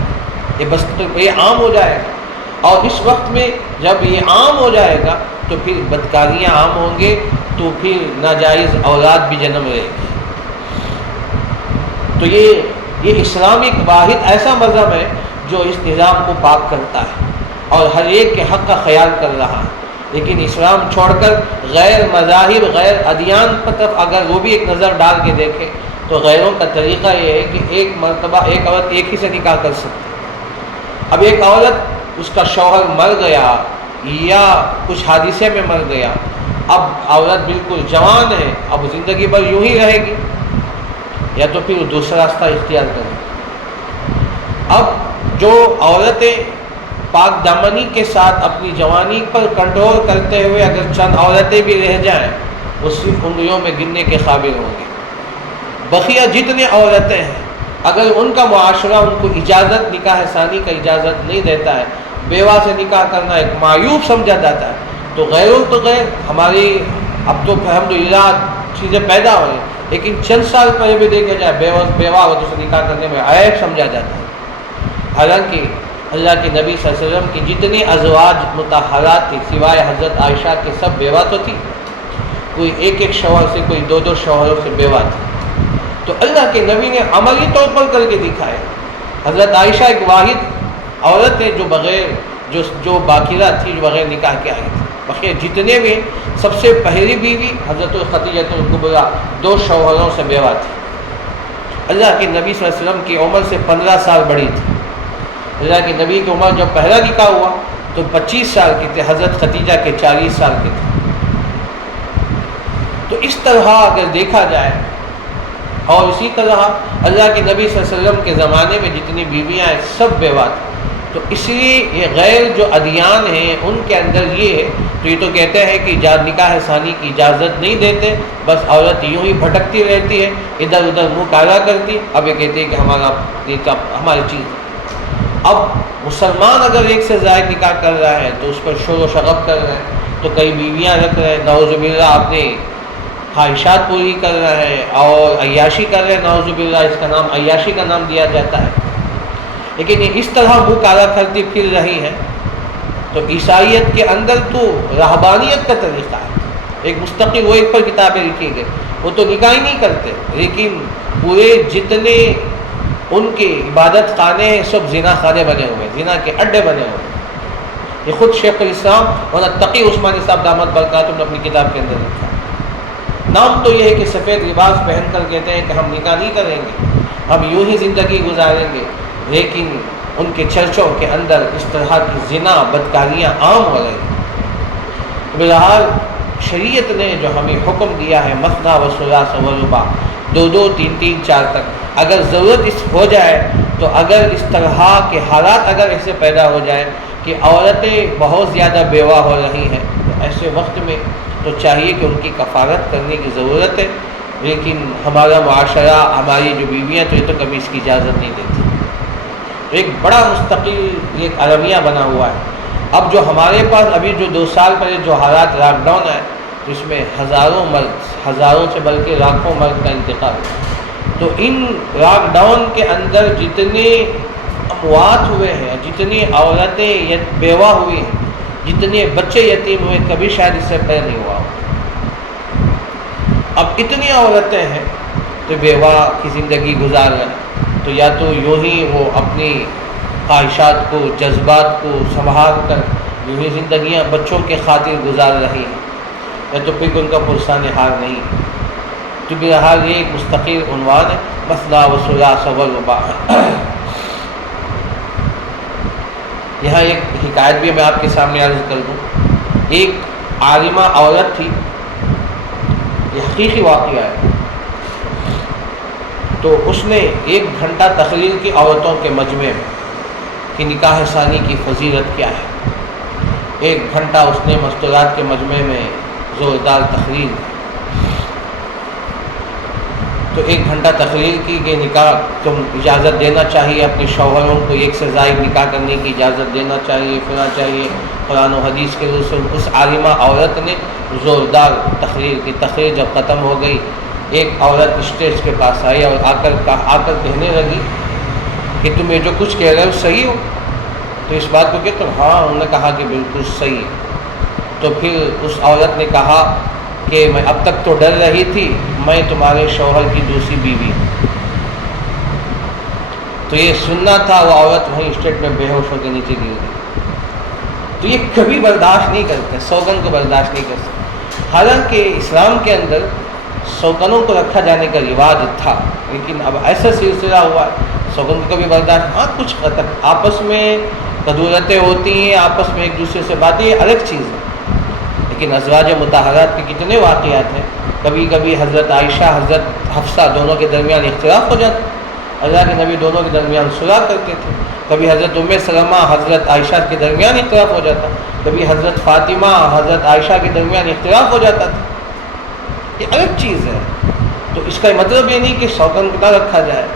یہ بس یہ عام ہو جائے گا، اور اس وقت میں جب یہ عام ہو جائے گا تو پھر بدکاریاں عام ہوں گے، تو پھر ناجائز اولاد بھی جنم لے گی۔ تو یہ اسلام ایک واحد ایسا مذہب ہے جو اس نظام کو پاک کرتا ہے اور ہر ایک کے حق کا خیال کر رہا ہے۔ لیکن اسلام چھوڑ کر غیر مذاہب، غیر ادیان پر طرف اگر وہ بھی ایک نظر ڈال کے دیکھے تو غیروں کا طریقہ یہ ہے کہ ایک مرتبہ ایک عورت ایک ہی سے نکاح کر سکتی ہے۔ اب ایک عورت، اس کا شوہر مر گیا یا کچھ حادثے میں مر گیا، اب عورت بالکل جوان ہے، اب زندگی بھر یوں ہی رہے گی، یا تو پھر دوسرا راستہ اختیار کرے۔ اب جو عورتیں پاک دامنی کے ساتھ اپنی جوانی پر کنٹرول کرتے ہوئے اگر چند عورتیں بھی رہ جائیں، وہ صرف انگلیوں میں گننے کے قابل ہوں گے۔ بقیہ جتنے عورتیں ہیں، اگر ان کا معاشرہ ان کو اجازت، نکاح ثانی کا اجازت نہیں دیتا ہے، بیوہ سے نکاح کرنا ایک معیوب سمجھا جاتا ہے، تو غیروں تو غیر، ہماری اب تو الحمدللہ چیزیں پیدا ہوئی، لیکن چند سال پہلے بھی دیکھا جائے بیوہ عورتوں سے نکاح کرنے میں عیب سمجھا جاتا ہے۔ حالانکہ اللہ کے نبی صلی اللہ علیہ وسلم کی جتنی ازواج مطہرات تھی سوائے حضرت عائشہ کے سب بیوہ تو تھی، کوئی ایک ایک شوہر سے، کوئی 2 شوہروں سے بیوہ تھی۔ تو اللہ کے نبی نے عملی طور پر کر کے دکھایا۔ حضرت عائشہ ایک واحد عورت ہے جو بغیر جو باقرہ تھی، جو بغیر نکاح کے آئی تھی۔ بقیہ جتنے بھی سب سے پہلی بیوی حضرت خدیجہ الکبریٰ 2 شوہروں سے بیوہ تھی۔ اللہ کے نبی صلی اللہ علیہ وسلم کی عمر سے 15 سال بڑی تھی۔ اللہ کے نبی کی عمر جب پہلا نکاح ہوا تو 25 سال کے تھے، حضرت خدیجہ کے 40 سال کے تھے۔ تو اس طرح اگر دیکھا جائے، اور اسی طرح اللہ کے نبی صلی اللہ علیہ وسلم کے زمانے میں جتنی بیویاں ہیں سب بیوہ تھیں۔ تو اس لیے یہ غیر جو ادیان ہیں ان کے اندر یہ ہے، تو یہ تو کہتے ہیں کہ نکاح ثانی کی اجازت نہیں دیتے، بس عورت یوں ہی بھٹکتی رہتی ہے، ادھر ادھر منہ کالا کرتی، اب یہ کہتے ہیں کہ ہماری چیز۔ اب مسلمان اگر ایک سے زائد نکاح کر رہا ہے تو اس پر شور و شغب کر رہے ہیں، تو کئی بیویاں رکھ رہے ہیں، نعوذ باللہ اپنے خواہشات پوری کر رہے ہیں اور عیاشی کر رہے ہیں، نعوذ باللہ اس کا نام عیاشی کا نام دیا جاتا ہے۔ لیکن یہ اس طرح منہ کالا کرتی پھر رہی ہیں، تو عیسائیت کے اندر تو رہبانیت کا طریقہ ہے، ایک مستقل وہ ایک پر کتابیں لکھی گئی، وہ تو نکاح ہی نہیں کرتے، لیکن پورے جتنے ان کے عبادت خانے ہیں سب زنا خانے بنے ہوئے، زنا کے اڈے بنے ہوئے۔ یہ خود شیخ الاسلام اور تقی عثمانی صاحب دامت برکاتہ نے اپنی کتاب کے اندر لکھا۔ نام تو یہ ہے کہ سفید لباس پہن کر کہتے ہیں کہ ہم نکاح نہیں کریں گے، ہم یوں ہی زندگی گزاریں گے، لیکن ان کے چرچوں کے اندر اس طرح کی زنا بدکاریاں عام ہو رہی ہیں۔ بہرحال شریعت نے جو ہمیں حکم دیا ہے مثنیٰ و ثلاث و رباع، 2 3 3 4 تک، اگر ضرورت اس ہو جائے تو اگر اس طرح کے حالات اگر ایسے پیدا ہو جائے کہ عورتیں بہت زیادہ بیوہ ہو رہی ہیں، تو ایسے وقت میں تو چاہیے کہ ان کی کفارت کرنے کی ضرورت ہے، لیکن ہمارا معاشرہ، ہماری جو بیویاں تو یہ تو کبھی اس کی اجازت نہیں دیتی۔ ایک بڑا مستقل ایک عالمیہ بنا ہوا ہے اب جو ہمارے پاس ابھی جو 2 سال پہلے جو حالات لاک ڈاؤن آئے تو اس میں ہزاروں سے بلکہ لاکھوں مرد کا انتقال ہوا۔ تو ان لاک ڈاؤن کے اندر جتنے اموات ہوئے ہیں، جتنی عورتیں بیوہ ہوئی ہیں، جتنے بچے یتیم ہوئے، کبھی شاید اس سے پہلے نہیں ہوا۔ اب اتنی عورتیں ہیں تو بیوہ کی زندگی گزار رہے ہیں، تو یا تو یوں ہی وہ اپنی خواہشات کو، جذبات کو سنبھال کر یوں ہی زندگیاں بچوں کے خاطر گزار رہی ہیں، یا تو پھر ان کا پرسان حال نہیں ہے۔ تو بہرحال یہ ایک مستقل عنوان ہے، مثنیٰ و ثلاث و رباع۔ یہاں ایک حکایت بھی میں آپ کے سامنے عرض کر دوں۔ ایک عالمہ عورت تھی، یہ حقیقی واقعہ ہے، تو اس نے 1 گھنٹہ تقریر کی عورتوں کے مجمع میں کہ نکاح ثانی کی فضیلت کیا ہے۔ 1 گھنٹہ اس نے مستورات کے مجمع میں زوردار تقریر، تو 1 گھنٹہ تقریر کی کہ نکاح تم اجازت دینا چاہیے اپنے شوہروں کو، 1 سے زائد نکاح کرنے کی اجازت دینا چاہیے، فلاں چاہیے، قرآن و حدیث کے روح سے۔ اس عالمہ عورت نے زوردار تقریر کی۔ تقریر جب ختم ہو گئی، ایک عورت اسٹیج کے پاس آئی اور آ کر کہنے لگی کہ تم یہ جو کچھ کہہ رہے ہو صحیح ہو؟ تو اس بات کو کہ تو ہاں، انہوں نے کہا کہ بالکل صحیح ہے۔ تو پھر اس عورت نے کہا کہ میں اب تک تو ڈر رہی تھی، میں تمہارے شوہر کی دوسری بیوی ہوں۔ تو یہ سننا تھا، وہ عورت وہیں اسٹیج میں بے ہوش ہو کے نیچے گر گئی۔ تو یہ کبھی برداشت نہیں کرتے، سوگن کو برداشت نہیں کر سکتے۔ حالانکہ اسلام کے اندر سوگنوں کو رکھا جانے کا رواج تھا، لیکن اب ایسا سلسلہ ہوا سوگن کو کبھی برداشت، ہاں کچھ آپس میں قدورتیں ہوتی ہیں، آپس میں ایک دوسرے سے باتیں، یہ الگ چیز ہے۔ لیکن ازواج مطہرات کے کتنے واقعات ہیں، کبھی کبھی حضرت عائشہ حضرت حفصہ دونوں کے درمیان اختلاف ہو جاتا، اللہ کے نبی دونوں کے درمیان صلح کرتے تھے۔ کبھی حضرت ام سلمہ حضرت عائشہ کے درمیان اختلاف ہو جاتا، کبھی حضرت فاطمہ حضرت عائشہ کے درمیان اختلاف ہو جاتا تھا، یہ الگ چیز ہے۔ تو اس کا مطلب یہ نہیں کہ سوگن نہ رکھا جائے،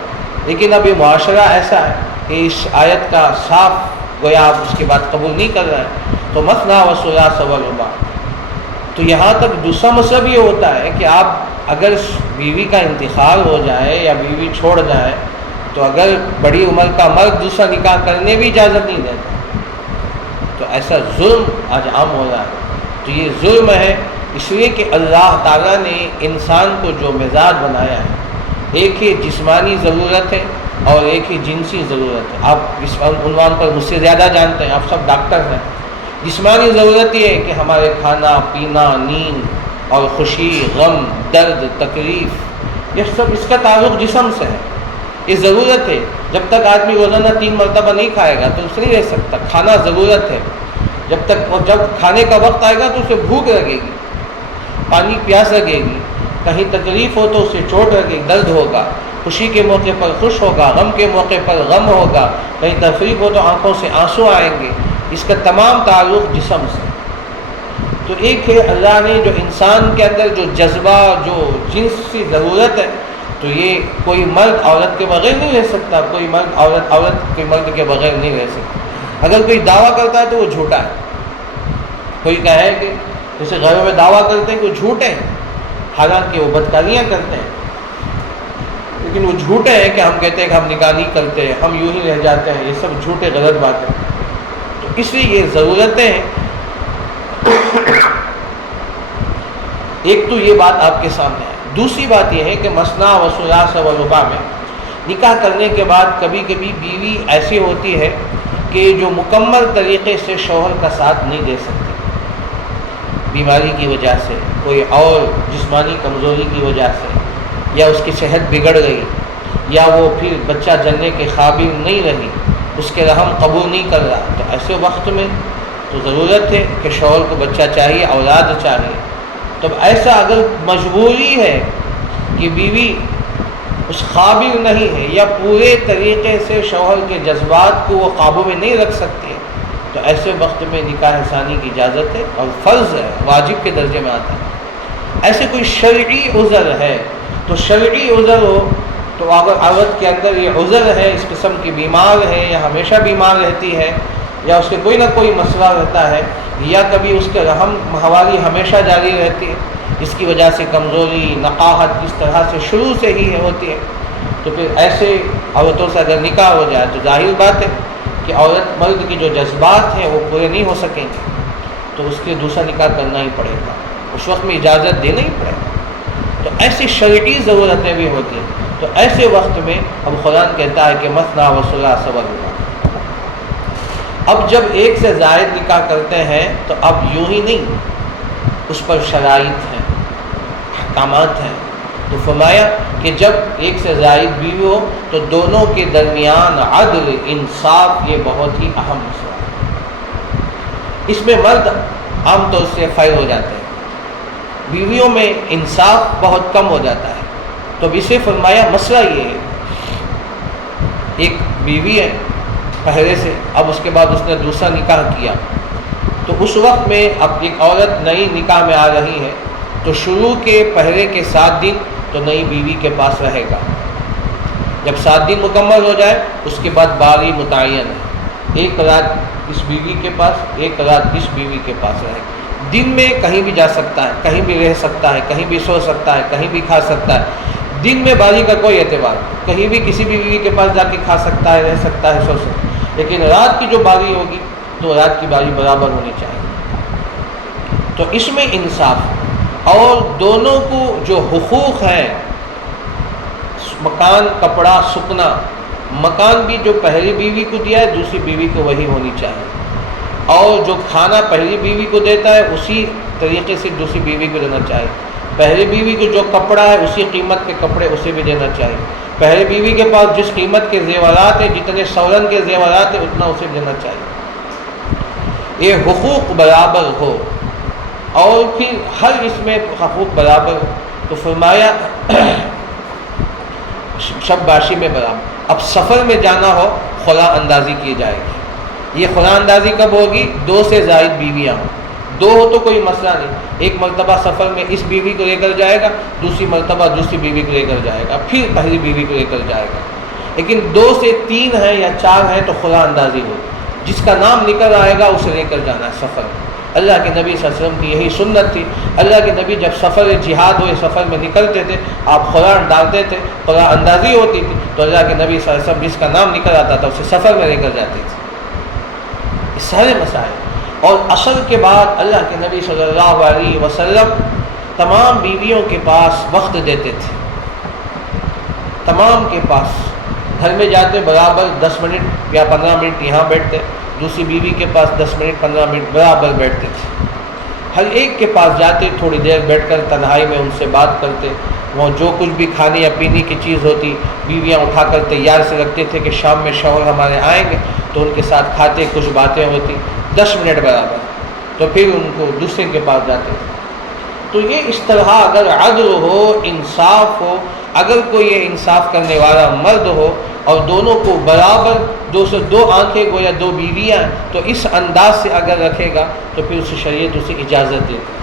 لیکن اب یہ معاشرہ ایسا ہے کہ اس آیت کا صاف گویا آپ اس کے بعد قبول نہیں کر رہے ہیں۔ تو مثنیٰ و ثلاث و رباع۔ تو یہاں تک دوسرا مطلب یہ ہوتا ہے کہ آپ اگر بیوی کا انتقال ہو جائے یا بیوی چھوڑ جائے، تو اگر بڑی عمر کا مرد دوسرا نکاح کرنے بھی اجازت نہیں دیتا، تو ایسا ظلم آج عام ہو رہا ہے۔ تو یہ ظلم ہے، اس لیے کہ اللہ تعالیٰ نے انسان کو جو مزاج بنایا ہے، ایک ہی جسمانی ضرورت ہے اور ایک ہی جنسی ضرورت ہے۔ آپ اس عنوان پر مجھ سے زیادہ جانتے ہیں، آپ سب ڈاکٹر ہیں۔ جسمانی ضرورت یہ ہے کہ ہمارے کھانا پینا، نیند اور خوشی، غم، درد، تکلیف، یہ سب اس کا تعلق جسم سے ہے، یہ ضرورت ہے۔ جب تک آدمی روزانہ 3 مرتبہ نہیں کھائے گا تو اس نہیں رہ سکتا۔ کھانا ضرورت ہے، جب کھانے کا وقت آئے گا تو اسے بھوک لگے گی، پانی پیاس لگے گی، کہیں تکلیف ہو تو اسے چوٹ لگے گی، درد ہوگا، خوشی کے موقع پر خوش ہوگا، غم کے موقع پر غم ہوگا، کہیں تفریح ہو تو آنکھوں سے آنسو آئیں گے۔ اس کا تمام تعلق جسم سے۔ تو ایک ہے اللہ نے جو انسان کے اندر جو جذبہ، جو جنسی ضرورت ہے، تو یہ کوئی مرد عورت کے بغیر نہیں رہ سکتا، کوئی مرد عورت کے مرد کے بغیر نہیں رہ سکتا۔ اگر کوئی دعویٰ کرتا ہے تو وہ جھوٹا ہے۔ کوئی کہے کہ جیسے گھروں میں دعویٰ کرتے ہیں کہ وہ جھوٹے ہیں، حالانکہ وہ بدکاریاں کرتے ہیں، لیکن وہ جھوٹے ہیں کہ ہم کہتے ہیں کہ ہم نکاح نہیں کرتے، ہم یوں ہی رہ جاتے ہیں، یہ سب جھوٹے غلط باتیں۔ تو اس لیے یہ ضرورتیں ہیں۔ ایک تو یہ بات آپ کے سامنے ہے۔ دوسری بات یہ ہے کہ مثنیٰ و ثلاث و رباع میں نکاح کرنے کے بعد کبھی کبھی بیوی ایسی ہوتی ہے کہ جو مکمل طریقے سے شوہر کا ساتھ نہیں دے سکتی، بیماری کی وجہ سے، کوئی اور جسمانی کمزوری کی وجہ سے، یا اس کی صحت بگڑ گئی، یا وہ پھر بچہ جننے کے قابل نہیں رہی، اس کے رحم قبول نہیں کر رہا، تو ایسے وقت میں تو ضرورت ہے کہ شوہر کو بچہ چاہیے، اولاد چاہیے۔ تو ایسا اگر مجبوری ہے کہ بیوی اس قابل نہیں ہے یا پورے طریقے سے شوہر کے جذبات کو وہ قابو میں نہیں رکھ سکتی ہے، تو ایسے وقت میں نکاح ثانی کی اجازت ہے اور فرض ہے، واجب کے درجے میں آتا ہے۔ ایسے کوئی شرعی عذر ہے تو شرعی عذر ہو تو اگر عورت کے اندر یہ عذر ہے، اس قسم کی بیمار ہے یا ہمیشہ بیمار رہتی ہے یا اس کے کوئی نہ کوئی مسئلہ رہتا ہے، یا کبھی اس کے رحم ماہواری ہمیشہ جاری رہتی ہے، اس کی وجہ سے کمزوری نقاہت اس طرح سے شروع سے ہی ہوتی ہے، تو پھر ایسے عورتوں سے اگر نکاح ہو جائے تو ظاہر بات ہے کہ عورت مرد کی جو جذبات ہیں وہ پورے نہیں ہو سکیں گے، تو اس کے دوسرا نکاح کرنا ہی پڑے گا، اس وقت میں اجازت دینا ہی پڑے گا۔ تو ایسی شرعی ضرورتیں بھی ہوتی ہیں، تو ایسے وقت میں اب قرآن کہتا ہے کہ مثنیٰ و ثلاث و رباع۔ اب جب ایک سے زائد نکاح کرتے ہیں تو اب یوں ہی نہیں، اس پر شرائط ہیں، احکامات ہیں، تو فرمایا کہ جب ایک سے زائد بیوی ہو تو دونوں کے درمیان عدل انصاف یہ بہت ہی اہم مسئلہ ہے۔ اس میں مرد عام طور سے فائل ہو جاتے ہیں، بیویوں میں انصاف بہت کم ہو جاتا ہے، تو اب اسے فرمایا مسئلہ یہ ہے، ایک بیوی ہے پہلے سے، اب اس کے بعد اس نے دوسرا نکاح کیا، تو اس وقت میں اب ایک عورت نئی نکاح میں آ رہی ہے، تو شروع کے پہلے کے 7 دن تو نئی بیوی کے پاس رہے گا، جب 7 دن مکمل ہو جائے اس کے بعد باری متعین ہے، ایک رات اس بیوی کے پاس، ایک رات اس بیوی کے پاس رہے گا، دن میں کہیں بھی جا سکتا ہے، کہیں بھی رہ سکتا ہے، کہیں بھی سو سکتا ہے، کہیں بھی کھا سکتا ہے، دن میں باری کا کوئی اعتبار، کہیں بھی کسی بھی بیوی کے پاس جا کے کھا سکتا ہے، رہ سکتا ہے، سو سکتا ہے، لیکن رات کی جو باری ہوگی تو رات کی باری برابر ہونی چاہیے۔ تو اس میں انصاف، اور دونوں کو جو حقوق ہیں، مکان، کپڑا، سکنا، مکان بھی جو پہلی بیوی کو دیا ہے دوسری بیوی کو وہی ہونی چاہیے، اور جو کھانا پہلی بیوی کو دیتا ہے اسی طریقے سے دوسری بیوی کو دینا چاہیے، پہلی بیوی کو جو کپڑا ہے اسی قیمت کے کپڑے اسے بھی دینا چاہیے، پہلی بیوی کے پاس جس قیمت کے زیورات ہیں، جتنے سورن کے زیورات ہیں اتنا اسے دینا چاہیے، یہ حقوق برابر ہو، اور پھر ہر اس میں حقوق برابر ہو، تو فرمایا شب باشی میں برابر۔ اب سفر میں جانا ہو خلا اندازی کی جائے گی، یہ خلا اندازی کب ہوگی؟ 2 سے زائد بیویاں ہوں، 2 ہو تو کوئی مسئلہ نہیں، ایک مرتبہ سفر میں اس بیوی کو لے کر جائے گا، دوسری مرتبہ دوسری بیوی کو لے کر جائے گا، پھر پہلی بیوی کو لے کر جائے گا، لیکن 2 سے 3 ہیں یا 4 ہیں تو خلا اندازی ہو، جس کا نام نکل آئے گا اسے لے کر جانا ہے سفر میں۔ اللہ کے نبی صلی اللہ علیہ وسلم کی یہی سنت تھی، اللہ کے نبی جب سفر جہاد ہوئے سفر میں نکلتے تھے آپ خلا ڈالتے تھے، خلا اندازی ہوتی تھی، تو اللہ کے نبی صلی اللہ علیہ وسلم جس کا نام نکل آتا تھا اسے سفر میں لے کر جاتے تھے۔ یہ سارے مسائل، اور اصل کے بعد اللہ کے نبی صلی اللہ علیہ وسلم تمام بیویوں کے پاس وقت دیتے تھے، تمام کے پاس، گھر میں جاتے برابر 10 منٹ یا 15 منٹ یہاں بیٹھتے، دوسری بیوی کے پاس 10 منٹ 15 منٹ برابر بیٹھتے تھے، ہر ایک کے پاس جاتے، تھوڑی دیر بیٹھ کر تنہائی میں ان سے بات کرتے، وہ جو کچھ بھی کھانے یا پینے کی چیز ہوتی بیویاں اٹھا کر تیار سے رکھتے تھے کہ شام میں شوہر ہمارے آئیں گے تو ان کے ساتھ کھاتے، کچھ باتیں ہوتی، 10 منٹ برابر، تو پھر ان کو دوسرے کے پاس جاتے تھے۔ تو یہ اس طرح اگر عدل ہو، انصاف ہو، اگر کوئی یہ انصاف کرنے والا مرد ہو اور دونوں کو برابر 2 سے 2 آنکھیں گویا 2 بیویاں، تو اس انداز سے اگر رکھے گا تو پھر اسے شریعت اسے اجازت دیتی ہے۔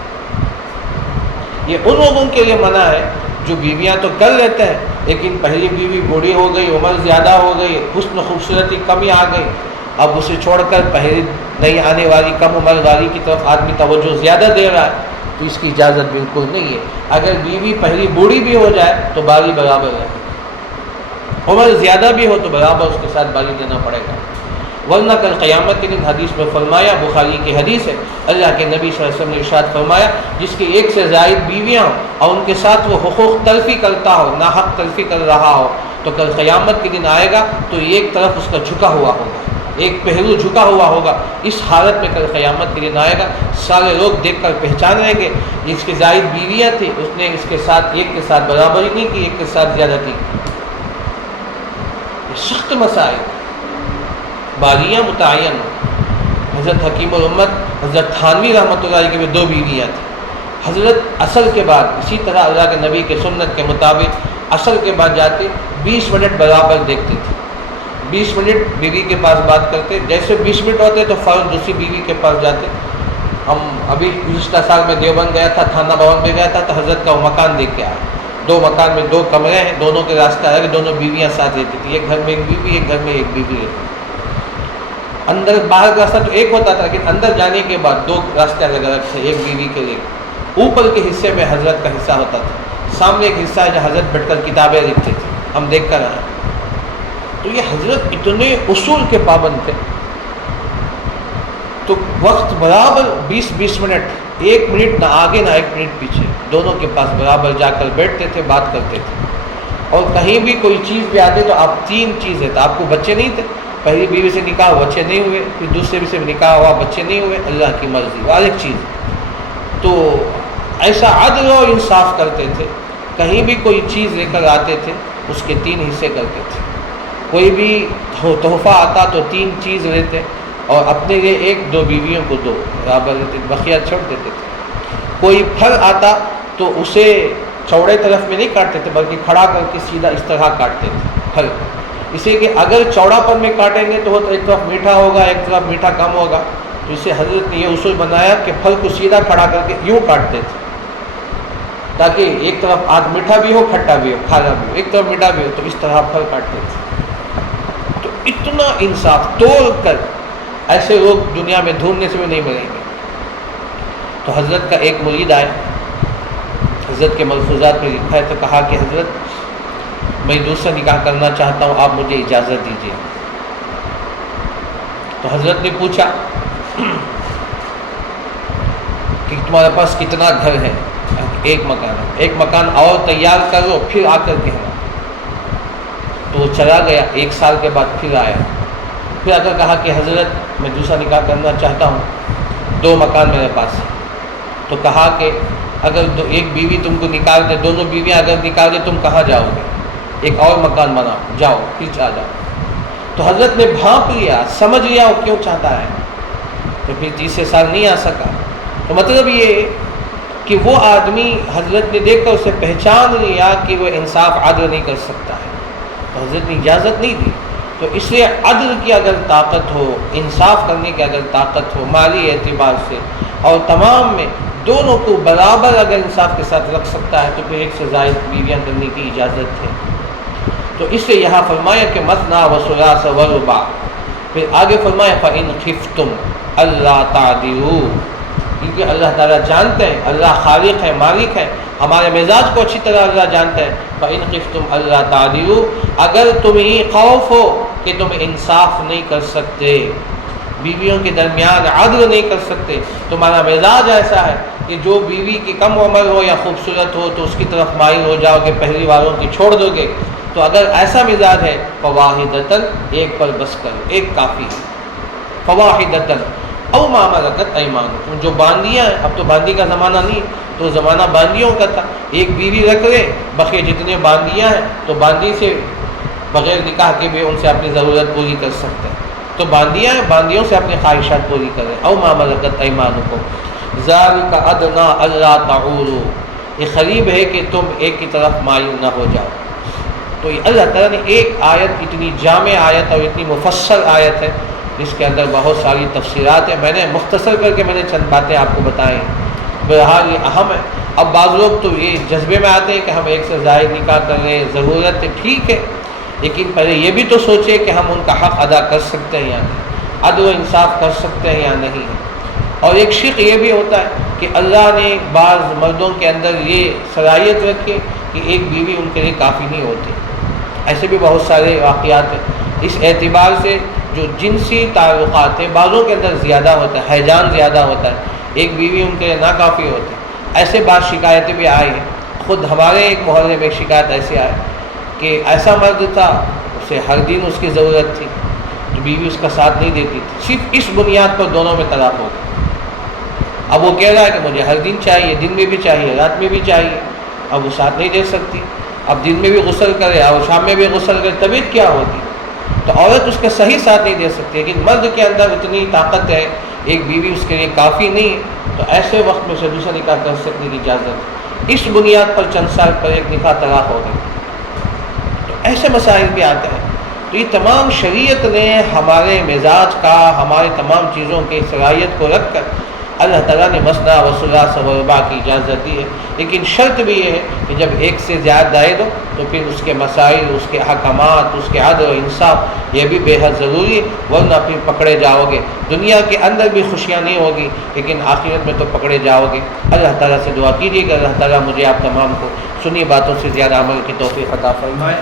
یہ ان لوگوں کے لیے منع ہے جو بیویاں تو کر لیتے ہیں لیکن پہلی بیوی بوڑھی ہو گئی، عمر زیادہ ہو گئی، حسن خوبصورتی کمی آ گئی، اب اسے چھوڑ کر پہلی نئی آنے والی کم عمر والی کی طرف آدمی توجہ زیادہ دے رہا ہے، تو اس کی اجازت بالکل نہیں ہے۔ اگر بیوی پہلی بوڑھی بھی ہو جائے تو باری برابر ہے، عمر زیادہ بھی ہو تو برابر اس کے ساتھ باری دینا پڑے گا، ورنہ کل قیامت کے دن حدیث میں فرمایا، بخاری کی حدیث ہے، اللہ کے نبی صلی اللہ علیہ وسلم نے ارشاد فرمایا جس کی 1 سے زائد بیویاں ہوں اور ان کے ساتھ وہ حقوق تلفی کرتا ہو، ناحق تلفی کر رہا ہو، تو کل قیامت کے دن آئے گا تو ایک طرف اس کا جھکا ہوا ہوگا، ایک پہلو جھکا ہوا ہوگا، اس حالت میں کل قیامت کے دن آئے گا، سارے لوگ دیکھ کر پہچان لیں گے جس کی زائد بیویاں تھیں اس نے اس کے ساتھ ایک کے ساتھ برابری نہیں کی، ایک کے ساتھ زیادتی کی۔ یہ سخت مسائل، باغیاں متعین ہوں۔ حضرت حکیم الامت حضرت تھانوی رحمۃ اللہ علیہ کی بھی 2 بیویاں تھیں۔ حضرت اصل کے بعد اسی طرح اللہ کے نبی کے سنت کے مطابق اصل کے بعد جاتے 20 منٹ برابر دیکھتے تھے، 20 منٹ بیوی کے پاس بات کرتے، جیسے 20 منٹ ہوتے تو فوراً دوسری بیوی کے پاس جاتے۔ ہم ابھی گزشتہ سال میں دیوبند گیا تھا، تھانہ بھون میں گیا تھا، تو حضرت کا وہ مکان دیکھ کے آیا، 2 مکان میں 2 کمرے ہیں، دونوں کے راستہ ہے کہ دونوں بیویاں ساتھ رہتی تھی، ایک گھر میں ایک بیوی، ایک گھر میں ایک بیوی رہتی۔ اندر باہر کا راستہ تو ایک ہوتا تھا، لیکن اندر جانے کے بعد دو راستے الگ الگ تھے ایک بیوی کے لیے۔ اوپر کے حصے میں حضرت کا حصہ ہوتا تھا، سامنے ایک حصہ ہے جہاں حضرت بیٹھ کر کتابیں لکھتے تھے، ہم دیکھ کر آئے۔ تو یہ حضرت اتنے اصول کے پابند تھے، تو وقت برابر 20-20 منٹ، 1 منٹ نہ آگے نہ 1 منٹ پیچھے، دونوں کے پاس برابر جا کر بیٹھتے تھے، بات کرتے تھے۔ اور کہیں بھی کوئی چیز بھی آتی تو آپ 3 چیزیں تھے، آپ کو بچے نہیں تھے، پہلی بیوی سے نکاح بچے نہیں ہوئے، پھر دوسرے سے نکاح ہوا بچے نہیں ہوئے، اللہ کی مرضی وہ ایک چیز۔ تو ایسا عدل اور انصاف کرتے تھے، کہیں بھی کوئی چیز لے کر آتے تھے اس کے 3 حصے کرتے تھے، کوئی بھی تحفہ آتا تو 3 چیز لیتے اور اپنے لیے 1-2 بیویوں کو 2 برابر لیتے، بقیہ چھوڑ دیتے تھے۔ کوئی پھل آتا تو اسے چوڑے طرف میں نہیں کاٹتے تھے بلکہ کھڑا کر کے سیدھا اس طرح کاٹتے تھے پھل، اس لیے کہ اگر چوڑا پن میں کاٹیں گے تو ایک طرف میٹھا ہوگا ایک طرف میٹھا کم ہوگا، تو اسے حضرت نے یہ اصول بنایا کہ پھل کو سیدھا کھڑا کر کے یوں کاٹتے تھے تاکہ ایک طرف آدھ میٹھا بھی ہو کھٹا بھی ہو کھارا بھی ہو، ایک طرف میٹھا بھی ہو، تو اس طرح پھل کاٹتے تھے۔ تو اتنا انصاف توڑ کر ایسے لوگ دنیا میں ڈھونڈنے سے بھی نہیں ملیں گے۔ تو حضرت کا ایک مرید آئے، حضرت کے ملفوظات میں لکھا ہے، تو کہا کہ حضرت میں دوسرا نکاح کرنا چاہتا ہوں، آپ مجھے اجازت دیجیے۔ تو حضرت نے پوچھا کہ تمہارے پاس کتنا گھر ہے؟ ایک مکان ہے، ایک مکان اور تیار کرو پھر آ کر کہنا۔ تو وہ چلا گیا، 1 سال کے بعد پھر آیا، پھر آ کر کہا کہ حضرت میں دوسرا نکاح کرنا چاہتا ہوں، 2 مکان میرے پاس ہے۔ تو کہا کہ اگر ایک بیوی تم کو نکال دے، دونوں بیویاں اگر نکال دے تم کہاں جاؤ گے؟ ایک اور مکان بناؤ، جاؤ پھر آ جاؤ۔ تو حضرت نے بھانپ لیا، سمجھ لیا وہ کیوں چاہتا ہے، تو پھر 30 سال نہیں آ سکا۔ تو مطلب یہ کہ وہ آدمی حضرت نے دیکھ کر اسے پہچان لیا کہ وہ انصاف عدل نہیں کر سکتا ہے، تو حضرت نے اجازت نہیں دی۔ تو اس لیے عدل کی اگر طاقت ہو، انصاف کرنے کی اگر طاقت ہو مالی اعتبار سے اور تمام میں دونوں کو برابر اگر انصاف کے ساتھ رکھ سکتا ہے تو پھر 1 سے زائد بیویاں کرنے کی اجازت ہے۔ تو اس سے یہاں فرمایا کہ مثنیٰ وثلاث ورباع، پھر آگے فرمایا فَإِنْ خِفْتُمْ أَلَّا تَعْدِلُوا، کیونکہ اللہ تعالیٰ جانتے ہیں، اللہ خالق ہے مالک ہے، ہمارے مزاج کو اچھی طرح اللہ جانتا ہے۔ فَإِنْ خِفْتُمْ أَلَّا تَعْدِلُوا، اگر تمہیں خوف ہو کہ تم انصاف نہیں کر سکتے، بیویوں کے درمیان عدل نہیں کر سکتے، تمہارا مزاج ایسا ہے کہ جو بیوی کی کم عمر ہو یا خوبصورت ہو تو اس کی طرف مائل ہو جاؤ گے، پہلی والوں کی چھوڑ دو گے، تو اگر ایسا مزاج ہے فواحدۃ، ایک پر بس کرو، ایک کافی ہے، فواحدۃ او ما ملکت ایمانکم، جو باندیاں ہیں، اب تو باندی کا زمانہ نہیں، تو زمانہ باندیوں کا تھا، ایک بیوی رکھ لے، بقیہ جتنے باندیاں ہیں تو باندی سے بغیر نکاح کے بھی ان سے اپنی ضرورت پوری کر سکتے ہیں، تو باندیاں ہیں، باندیوں سے اپنی خواہشات پوری کریں۔ او ما ملکت ایمانکم ذالک ادنی الا تعولوا، یہ قریب ہے کہ تم ایک کی طرف مائل نہ ہو جاؤ۔ تو یہ اللہ تعالیٰ نے ایک آیت، اتنی جامع آیت اور اتنی مفصل آیت ہے جس کے اندر بہت ساری تفسیرات ہیں، میں نے مختصر کر کے میں نے چند باتیں آپ کو بتائیں، بہرحال یہ اہم ہے۔ اب بعض لوگ تو یہ جذبے میں آتے ہیں کہ ہم 1 سے زائد نکاح کر لیں، ضرورت ہے، ٹھیک ہے، لیکن پہلے یہ بھی تو سوچے کہ ہم ان کا حق ادا کر سکتے ہیں یا نہیں، عدل و انصاف کر سکتے ہیں یا نہیں۔ اور ایک شق یہ بھی ہوتا ہے کہ اللہ نے بعض مردوں کے اندر یہ صلاحیت رکھی کہ ایک بیوی ان کے لیے کافی نہیں ہوتی، ایسے بھی بہت سارے واقعات ہیں۔ اس اعتبار سے جو جنسی تعلقات ہیں بعضوں کے اندر زیادہ ہوتا ہے، ہیجان زیادہ ہوتا ہے، ایک بیوی ان کے لیے ناکافی ہوتی ہے، ایسے بعض شکایتیں بھی آئی ہیں۔ خود ہمارے ایک محلے میں ایک شکایت ایسے آئی کہ ایسا مرد تھا، اسے ہر دن اس کی ضرورت تھی، تو بیوی اس کا ساتھ نہیں دیتی تھی، صرف اس بنیاد پر دونوں میں طلاق ہو گئی۔ اب وہ کہہ رہا ہے کہ مجھے ہر دن چاہیے، دن میں بھی چاہیے، رات میں بھی چاہیے، اب وہ ساتھ نہیں دے سکتی، اب دن میں بھی غسل کرے اور شام میں بھی غسل کرے، طبیعت کیا ہوتی؟ تو عورت اس کا صحیح ساتھ نہیں دے سکتی، لیکن مرد کے اندر اتنی طاقت ہے، ایک بیوی اس کے لیے کافی نہیں ہے، تو ایسے وقت میں سے دوسرا نکاح کر سکنے کی اجازت ہے۔ اس بنیاد پر چند سال پر ایک نکاح طلاق ہو گئی، تو ایسے مسائل بھی آتے ہیں۔ تو یہ تمام شریعت نے ہمارے مزاج کا، ہمارے تمام چیزوں کی صلاحیت کو رکھ کر اللہ تعالیٰ نے مثنیٰ و ثلاث و رباع کی اجازت دی ہے، لیکن شرط بھی یہ ہے کہ جب ایک سے زیادہ دائے دو تو پھر اس کے مسائل، اس کے احکامات، اس کے عدل و انصاف یہ بھی بے حد ضروری ہے، ورنہ پھر پکڑے جاؤ گے۔ دنیا کے اندر بھی خوشیاں نہیں ہوگی لیکن آخرت میں تو پکڑے جاؤ گے۔ اللہ تعالیٰ سے دعا کیجیے کہ اللہ تعالیٰ مجھے آپ تمام کو سنی باتوں سے زیادہ عمل کی توفیق عطا فرمائے۔